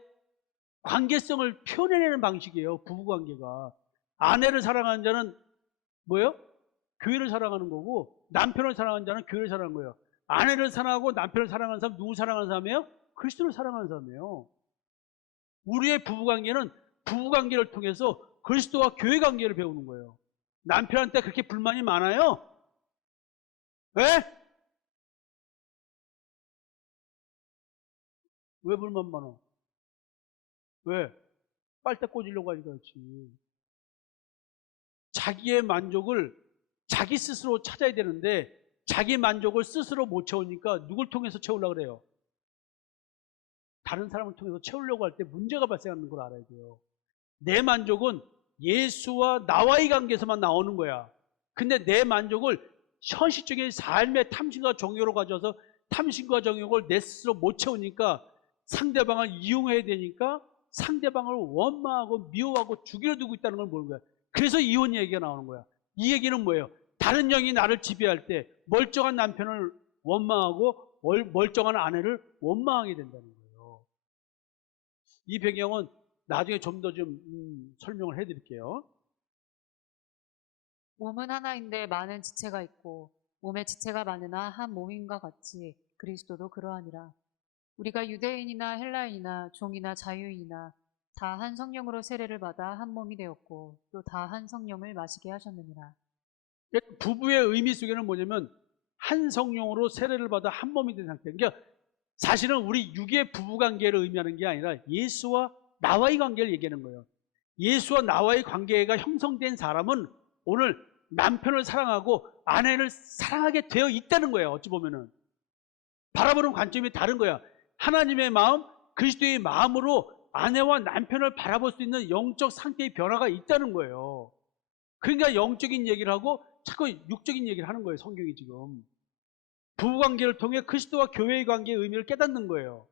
관계성을 표현해내는 방식이에요. 부부관계가. 아내를 사랑하는 자는 뭐예요? 교회를 사랑하는 거고 남편을 사랑하는 자는 교회를 사랑하는 거예요. 아내를 사랑하고 남편을 사랑하는 사람 누구 사랑하는 사람이에요? 그리스도를 사랑하는 사람이에요. 우리의 부부관계는 부부관계를 통해서 그리스도와 교회 관계를 배우는 거예요. 남편한테 그렇게 불만이 많아요? 왜? 왜 불만 많아? 왜? 빨대 꽂으려고 하니까 그렇지. 자기의 만족을 자기 스스로 찾아야 되는데 자기 만족을 스스로 못 채우니까 누굴 통해서 채우려고 그래요? 다른 사람을 통해서 채우려고 할 때 문제가 발생하는 걸 알아야 돼요. 내 만족은 예수와 나와의 관계에서만 나오는 거야. 근데 내 만족을 현실적인 삶의 탐심과 정욕으로 가져와서 탐심과 정욕을 내 스스로 못 채우니까 상대방을 이용해야 되니까 상대방을 원망하고 미워하고 죽이려 두고 있다는 걸 모르는 거야. 그래서 이혼 얘기가 나오는 거야. 이 얘기는 뭐예요? 다른 영이 나를 지배할 때 멀쩡한 남편을 원망하고 멀쩡한 아내를 원망하게 된다는 거예요. 이 배경은 나중에 좀 더 설명을 해드릴게요. 몸은 하나인데 많은 지체가 있고 몸에 지체가 많으나 한 몸인과 같이 그리스도도 그러하니라. 우리가 유대인이나 헬라인이나 종이나 자유인이나 다 한 성령으로 세례를 받아 한 몸이 되었고 또 다 한 성령을 마시게 하셨느니라. 부부의 의미 속에는 뭐냐면 한 성령으로 세례를 받아 한 몸이 된 상태. 그러니까 사실은 우리 육의 부부관계를 의미하는 게 아니라 예수와 나와의 관계를 얘기하는 거예요. 예수와 나와의 관계가 형성된 사람은 오늘 남편을 사랑하고 아내를 사랑하게 되어 있다는 거예요. 어찌 보면은 바라보는 관점이 다른 거야. 하나님의 마음, 그리스도의 마음으로 아내와 남편을 바라볼 수 있는 영적 상태의 변화가 있다는 거예요. 그러니까 영적인 얘기를 하고 자꾸 육적인 얘기를 하는 거예요. 성경이 지금. 부부관계를 통해 그리스도와 교회의 관계의 의미를 깨닫는 거예요.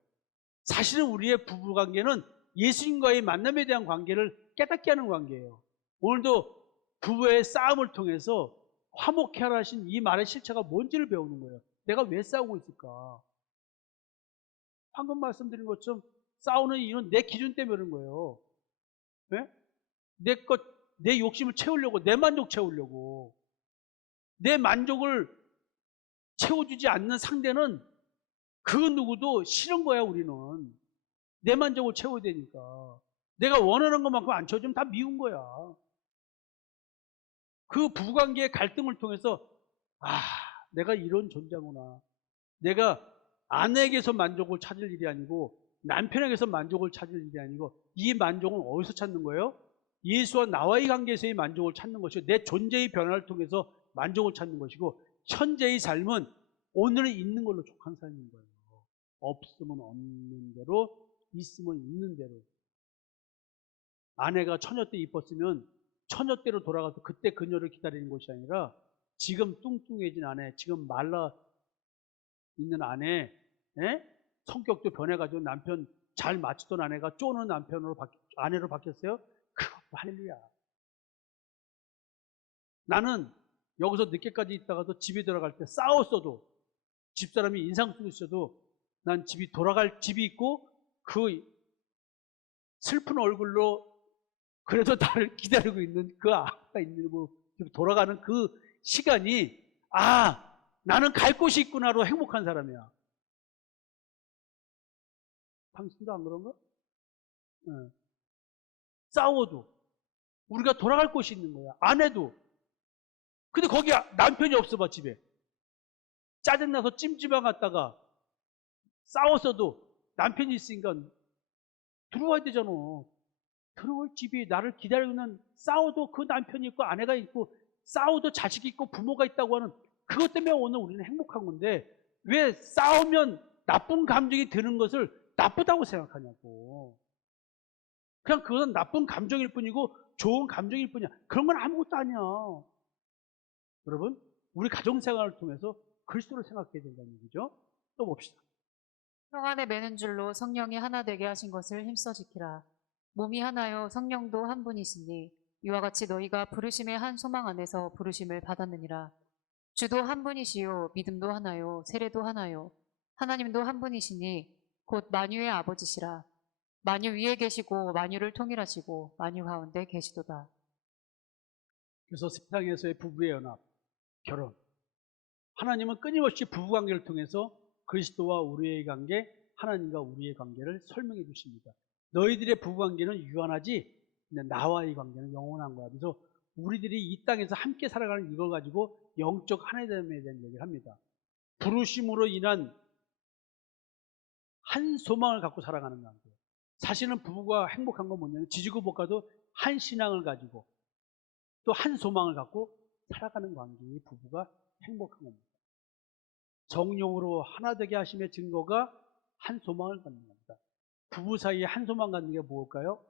사실은 우리의 부부관계는 예수님과의 만남에 대한 관계를 깨닫게 하는 관계예요. 오늘도 부부의 싸움을 통해서 화목해 하라 하신 이 말의 실체가 뭔지를 배우는 거예요. 내가 왜 싸우고 있을까? 방금 말씀드린 것처럼 싸우는 이유는 내 기준 때문에 그런 거예요. 네? 내 욕심을 채우려고, 내 만족 채우려고. 내 만족을 채워주지 않는 상대는 그 누구도 싫은 거야, 우리는. 내 만족을 채워야 되니까. 내가 원하는 것만큼 안 채워주면 다 미운 거야. 그 부부관계의 갈등을 통해서 내가 이런 존재구나. 내가 아내에게서 만족을 찾을 일이 아니고 남편에게서 만족을 찾을 일이 아니고 이 만족은 어디서 찾는 거예요? 예수와 나와의 관계에서의 만족을 찾는 것이고 내 존재의 변화를 통해서 만족을 찾는 것이고 현재의 삶은 오늘은 있는 걸로 족한 삶인 거예요. 없으면 없는 대로, 있으면 있는 대로. 아내가 처녀 때 이뻤으면 처녀 때로 돌아가서 그때 그녀를 기다리는 것이 아니라 지금 뚱뚱해진 아내, 지금 말라 있는 아내, 성격도 변해가지고 남편 잘 맞추던 아내가 쪼는 아내로 바뀌었어요? 그것도 할렐루야. 나는 여기서 늦게까지 있다가도 집에 들어갈 때 싸웠어도 집사람이 인상 쓰고 있어도 난 집이 돌아갈 집이 있고 그 슬픈 얼굴로 그래도 나를 기다리고 있는 그 아가 있는 뭐 돌아가는 그 시간이 나는 갈 곳이 있구나로 행복한 사람이야. 당신도 안 그런가? 네. 싸워도 우리가 돌아갈 곳이 있는 거야. 아내도. 근데 거기 남편이 없어 봐 집에. 짜증나서 찜질방 갔다가 싸웠어도 남편이 있으니까 들어와야 되잖아. 들어올 집이 나를 기다리고 있는, 싸워도 그 남편이 있고 아내가 있고 싸워도 자식이 있고 부모가 있다고 하는 그것 때문에 오늘 우리는 행복한 건데 왜 싸우면 나쁜 감정이 드는 것을 나쁘다고 생각하냐고. 그냥 그건 나쁜 감정일 뿐이고 좋은 감정일 뿐이야. 그런 건 아무것도 아니야. 여러분, 우리 가정생활을 통해서 그리스도를 생각해야 된다는 얘기죠. 또 봅시다. 형 안에 매는 줄로 성령이 하나 되게 하신 것을 힘써 지키라. 몸이 하나요 성령도 한 분이시니 이와 같이 너희가 부르심의 한 소망 안에서 부르심을 받았느니라. 주도 한 분이시요 믿음도 하나요 세례도 하나요 하나님도 한 분이시니 곧 만유의 아버지시라. 만유 위에 계시고 만유를 통일하시고 만유 가운데 계시도다. 그래서 세상에서의 부부의 연합, 결혼. 하나님은 끊임없이 부부관계를 통해서 그리스도와 우리의 관계, 하나님과 우리의 관계를 설명해 주십니다. 너희들의 부부관계는 유한하지 나와의 관계는 영원한 거야. 그래서 우리들이 이 땅에서 함께 살아가는 이걸 가지고 영적 하나됨에 대한 얘기를 합니다. 부르심으로 인한 한 소망을 갖고 살아가는 관계. 사실은 부부가 행복한 건 뭐냐면 지지고 볶아도 한 신앙을 가지고 또 한 소망을 갖고 살아가는 관계의 부부가 행복한 겁니다. 정령으로 하나 되게 하심의 증거가 한 소망을 갖는 겁니다. 부부 사이에 한 소망 갖는 게 뭘까요?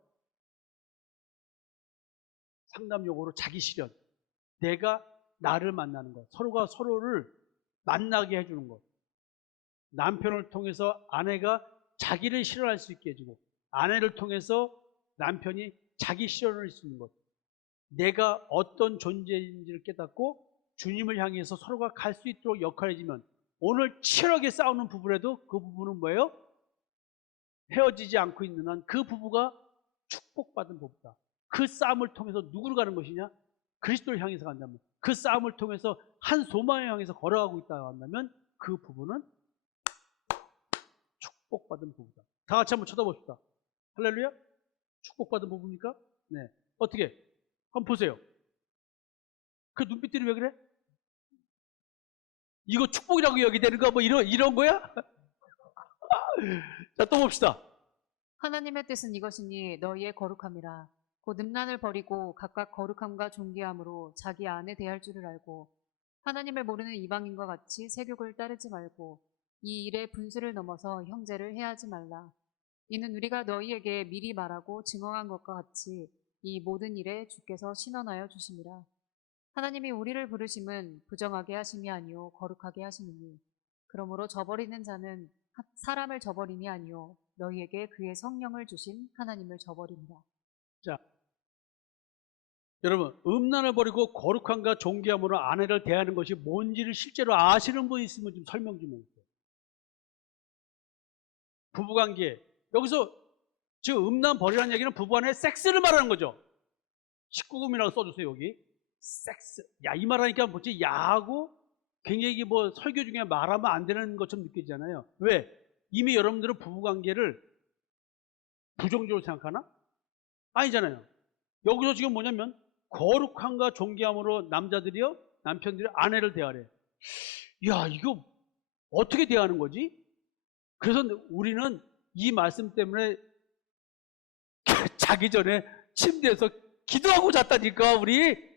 상담용어로 자기 실현. 내가 나를 만나는 것. 서로가 서로를 만나게 해주는 것. 남편을 통해서 아내가 자기를 실현할 수 있게 해주고 아내를 통해서 남편이 자기 실현을 할 수 있는 것. 내가 어떤 존재인지를 깨닫고 주님을 향해서 서로가 갈 수 있도록 역할을 해주면 오늘 치열하게 싸우는 부부라도 그 부부는 뭐예요? 헤어지지 않고 있는 한 그 부부가 축복받은 부부다. 그 싸움을 통해서 누구를 가는 것이냐? 그리스도를 향해서 간다면 그 싸움을 통해서 한 소망을 향해서 걸어가고 있다고 한다면 그 부부는 축복받은 부부다. 다 같이 한번 쳐다봅시다. 할렐루야? 축복받은 부부입니까? 네. 어떻게? 한번 보세요. 그 눈빛들이 왜 그래? 이거 축복이라고 여기되는 거 뭐 이런 거야? 자, 또 봅시다. 하나님의 뜻은 이것이니 너희의 거룩함이라. 곧 음란을 버리고 각각 거룩함과 존귀함으로 자기 안에 대할 줄을 알고 하나님을 모르는 이방인과 같이 세욕을 따르지 말고 이 일에 분수를 넘어서 형제를 해하지 말라. 이는 우리가 너희에게 미리 말하고 증언한 것과 같이 이 모든 일에 주께서 신원하여 주심이라. 하나님이 우리를 부르심은 부정하게 하심이 아니요 거룩하게 하심이니 그러므로 저버리는 자는 사람을 저버림이 아니요 너희에게 그의 성령을 주신 하나님을 저버린다. 자, 여러분, 음란을 버리고 거룩함과 존귀함으로 아내를 대하는 것이 뭔지를 실제로 아시는 분 있으면 좀 설명 좀 해주세요. 부부관계. 여기서 지금 음란 버리라는 얘기는 부부간의 섹스를 말하는 거죠. 19금이라고 써주세요, 여기. 섹스. 야, 이 말하니까 뭐지? 야하고 굉장히 뭐 설교 중에 말하면 안 되는 것처럼 느껴지잖아요. 왜? 이미 여러분들은 부부관계를 부정적으로 생각하나? 아니잖아요. 여기서 지금 뭐냐면 거룩함과 존귀함으로 남편들이 아내를 대하래. 야, 이거 어떻게 대하는 거지? 그래서 우리는 이 말씀 때문에 자기 전에 침대에서 기도하고 잤다니까. 우리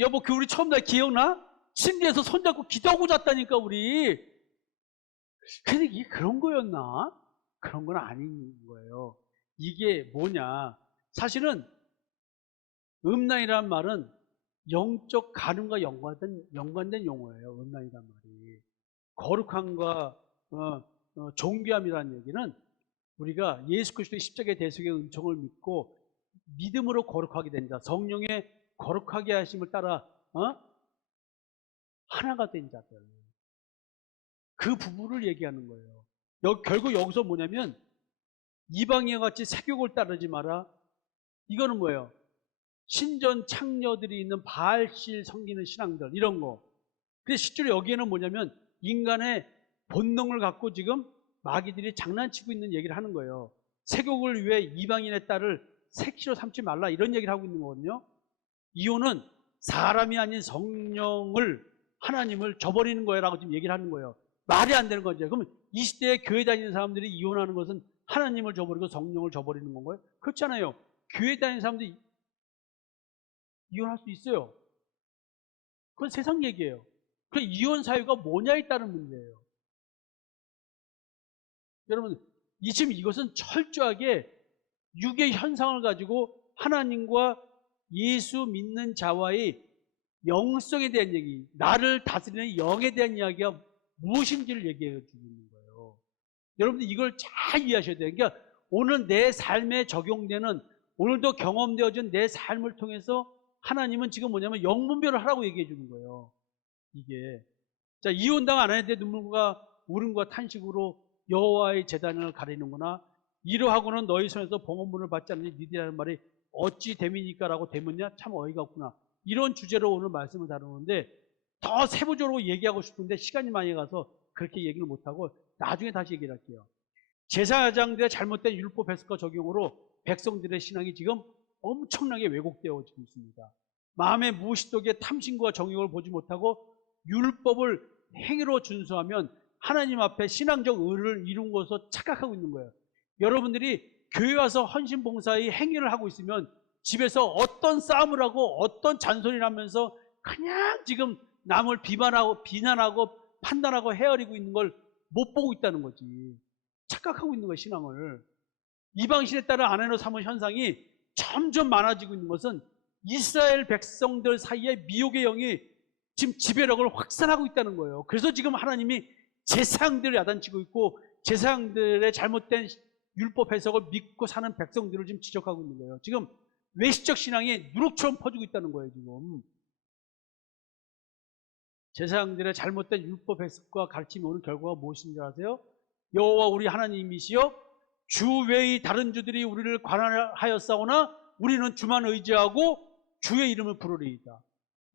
여보 그 우리 처음 날 기억나? 침대에서 손잡고 기도하고 잤다니까 우리. 근데 이게 그런 거였나? 그런 건 아닌 거예요. 이게 뭐냐? 사실은 음란이라는 말은 영적 가늠과 연관된 용어예요. 음란이라는 말이. 거룩함과 존귀함이라는 얘기는 우리가 예수 그리스도의 십자가의 대속의 은총을 믿고 믿음으로 거룩하게 된다. 성령의 거룩하게 하심을 따라 하나가 된 자들. 그 부부를 얘기하는 거예요. 결국 여기서 뭐냐면 이방인과 같이 세욕을 따르지 마라. 이거는 뭐예요? 신전 창녀들이 있는 바알실 섬기는 신앙들 이런 거. 그래서 실제로 여기에는 뭐냐면 인간의 본능을 갖고 지금 마귀들이 장난치고 있는 얘기를 하는 거예요. 세욕을 위해 이방인의 딸을 색시로 삼지 말라 이런 얘기를 하고 있는 거거든요. 이혼은 사람이 아닌 성령을 하나님을 저버리는 거라고 지금 얘기를 하는 거예요. 말이 안 되는 거죠. 그러면 이 시대에 교회 다니는 사람들이 이혼하는 것은 하나님을 저버리고 성령을 저버리는 건가요? 그렇잖아요. 교회 다니는 사람들이 이혼할 수 있어요. 그건 세상 얘기예요. 그 이혼 사유가 뭐냐에 따른 문제예요. 여러분, 지금 이것은 철저하게 육의 현상을 가지고 하나님과 예수 믿는 자와의 영성에 대한 얘기, 나를 다스리는 영에 대한 이야기가 무엇인지를 얘기해 주고 있는 거예요. 여러분들 이걸 잘 이해하셔야 돼요. 그러니까 오늘 내 삶에 적용되는, 오늘도 경험되어진 내 삶을 통해서 하나님은 지금 뭐냐면 영분별을 하라고 얘기해 주는 거예요. 이게. 자, 이혼당 안 하는데 눈물과 울음과 탄식으로 여호와의 제단을 가리는구나. 이러하고는 너희 손에서 봉헌문을 받지 않으니 니들이라는 말이 어찌 됨이니까 라고 되묻냐? 참 어이가 없구나. 이런 주제로 오늘 말씀을 다루는데 더 세부적으로 얘기하고 싶은데 시간이 많이 가서 그렇게 얘기를 못하고 나중에 다시 얘기를 할게요. 제사장들의 잘못된 율법 해석과 적용으로 백성들의 신앙이 지금 엄청나게 왜곡되어 지고 있습니다. 마음의 무의식적에 탐심과 정욕을 보지 못하고 율법을 행위로 준수하면 하나님 앞에 신앙적 의를 이룬 것으로 착각하고 있는 거예요. 여러분들이 교회 와서 헌신봉사의 행위를 하고 있으면 집에서 어떤 싸움을 하고 어떤 잔소리를 하면서 그냥 지금 남을 비난하고 판단하고 헤아리고 있는 걸 못 보고 있다는 거지. 착각하고 있는 거예요, 신앙을. 이방신에 따라 아내로 삼은 현상이 점점 많아지고 있는 것은 이스라엘 백성들 사이에 미혹의 영이 지금 지배력을 확산하고 있다는 거예요. 그래서 지금 하나님이 제사장들을 야단치고 있고 제사장들의 잘못된 율법 해석을 믿고 사는 백성들을 지금 지적하고 있는 거예요. 지금 외식적 신앙이 누룩처럼 퍼지고 있다는 거예요, 지금. 제사장들의 잘못된 율법 해석과 가르침이 오는 결과가 무엇인지 아세요? 여호와 우리 하나님이시여 주 외의 다른 주들이 우리를 관할하였사오나 우리는 주만 의지하고 주의 이름을 부르리이다.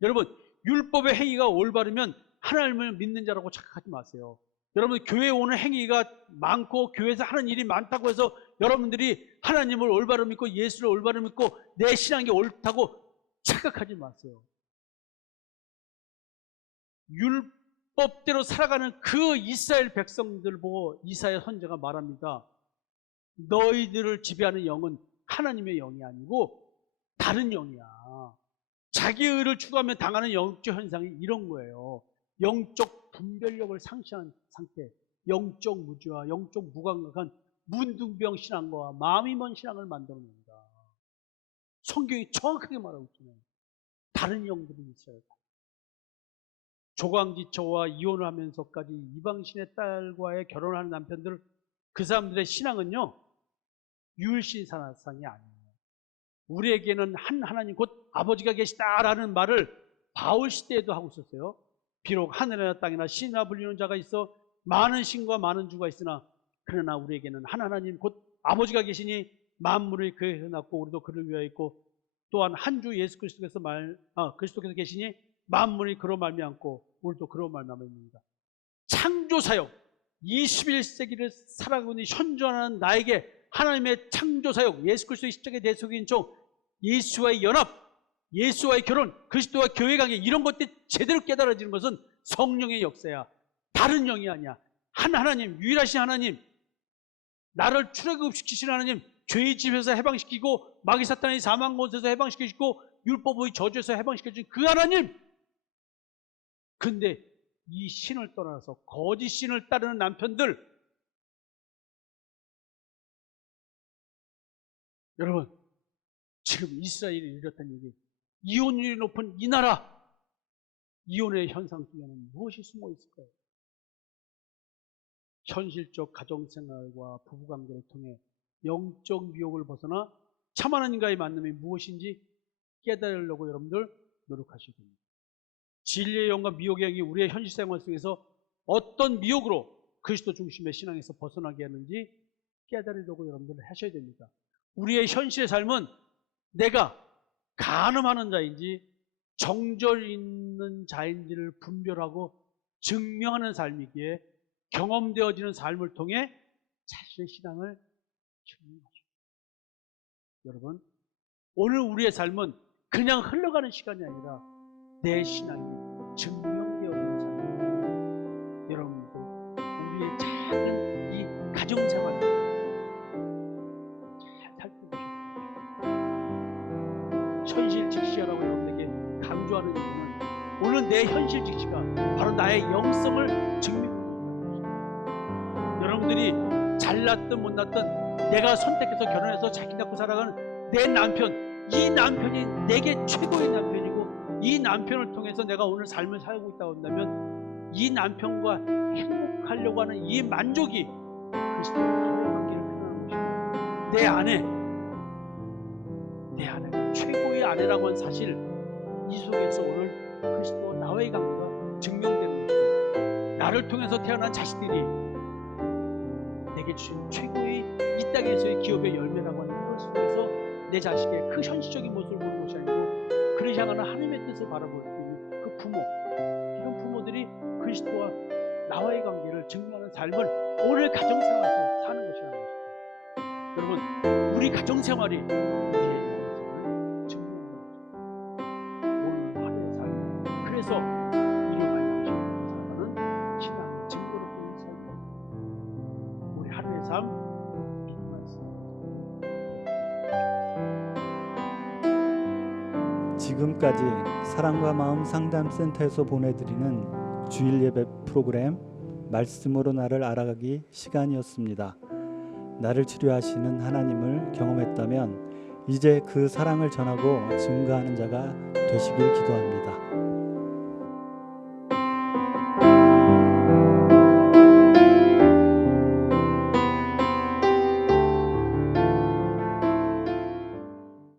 여러분, 율법의 행위가 올바르면 하나님을 믿는 자라고 착각하지 마세요. 여러분, 교회에 오는 행위가 많고 교회에서 하는 일이 많다고 해서 여러분들이 하나님을 올바로 믿고 예수를 올바로 믿고 내 신앙이 옳다고 착각하지 마세요. 율법대로 살아가는 그 이스라엘 백성들 보고 이사야 선지자가 말합니다. 너희들을 지배하는 영은 하나님의 영이 아니고 다른 영이야. 자기 의를 추구하면 당하는 영적 현상이 이런 거예요. 영적 분별력을 상실한 상태, 영적 무지와 영적 무감각한 문둥병 신앙과 마음이 먼 신앙을 만들어냅니다. 성경이 정확하게 말하고 있잖아요. 다른 영들이 있어요. 조강지처와 이혼을 하면서까지 이방신의 딸과의 결혼하는 남편들, 그 사람들의 신앙은요, 유일신사상이 아니에요. 우리에게는 한 하나님 곧 아버지가 계시다라는 말을 바울 시대에도 하고 있었어요. 비록 하늘이나 땅이나 신이나 불리는 자가 있어 많은 신과 많은 주가 있으나 그러나 우리에게는 한 하나님 곧 아버지가 계시니 만물을 그에 해놨고 우리도 그를 위하여 있고 또한 한 주 예수 그리스도께서 그리스도께서 계시니 만물이 그로 말미암고 우리도 그로 말미암습니다. 창조사역 21세기를 살아가고 있는 현존하는 나에게 하나님의 창조사역, 예수 그리스도의 십자가의 대속인 종, 예수와의 연합, 예수와의 결혼, 그리스도와 교회 관계 이런 것들이 제대로 깨달아지는 것은 성령의 역사야. 다른 영이 아니야. 한 하나님, 유일하신 하나님, 나를 출애굽시키시는 하나님, 죄의 집에서 해방시키고 마귀 사탄의 사망 곳에서 해방시키시고 율법의 저주에서 해방시켜주신 그 하나님. 근데 이 신을 떠나서 거짓 신을 따르는 남편들, 여러분, 지금 이스라엘이 이렇다는 얘기, 이혼율이 높은 이 나라, 이혼의 현상 중에는 무엇이 숨어 있을까요? 현실적 가정생활과 부부관계를 통해 영적 미혹을 벗어나 참 하나님과의 만남이 무엇인지 깨달으려고 여러분들 노력하셔야 됩니다. 진리의 영과 미혹의 영이 우리의 현실생활 속에서 어떤 미혹으로 그리스도 중심의 신앙에서 벗어나게 하는지 깨달으려고 여러분들 하셔야 됩니다. 우리의 현실의 삶은 내가 간음하는 자인지 정절 있는 자인지를 분별하고 증명하는 삶이기에 경험되어지는 삶을 통해 자신의 신앙을 증명하십니다. 여러분, 오늘 우리의 삶은 그냥 흘러가는 시간이 아니라 내 신앙이 증명되어지는 삶입니다. 여러분, 우리의 작은 이 가정생활 잘 살펴보십시오. 현실 직시하라고 여러분에게 강조하는 이유는 오늘 내 현실 직시가 바로 나의 영성을 증명합니다. 여러분들이 잘났든 못났든 내가 선택해서 결혼해서 자기 낳고 살아가는 내 남편, 이 남편이 내게 최고의 남편이고 이 남편을 통해서 내가 오늘 삶을 살고 있다고 한다면 이 남편과 행복하려고 하는 이 만족이 그리스도의 나와의 관계를 표현하는 것입니다. 내 아내가 최고의 아내라고 한 사실, 이 속에서 오늘 그리스도와 나와의 관계가 증명되는 것입니다. 나를 통해서 태어난 자식들이 내게 주신 최고의 이 땅에서의 기업의 열매라고 하는 것 속에서 내 자식의 그 현실적인 모습을 보는 것이 아니고 그를 향하는 하나님의 뜻을 바라볼 수 있는 그 부모, 이런 부모들이 그리스도와 나와의 관계를 증명하는 삶을 오늘 가정생활에서 사는 것이라는 것입니다. 여러분, 우리 가정생활이 우리의 영성을 증명하는 것입니다. 오늘 하루의 삶, 그래서 이를 말씀하시고 살아가는 신앙의 증거를 보는 삶입니다. 우리 하루의 삶 믿는 말씀. 지금까지 사랑과 마음 상담센터에서 보내드리는 주일 예배 프로그램 말씀으로 나를 알아가기 시간이었습니다. 나를 치료하시는 하나님을 경험했다면 이제 그 사랑을 전하고 증거하는 자가 되시길 기도합니다.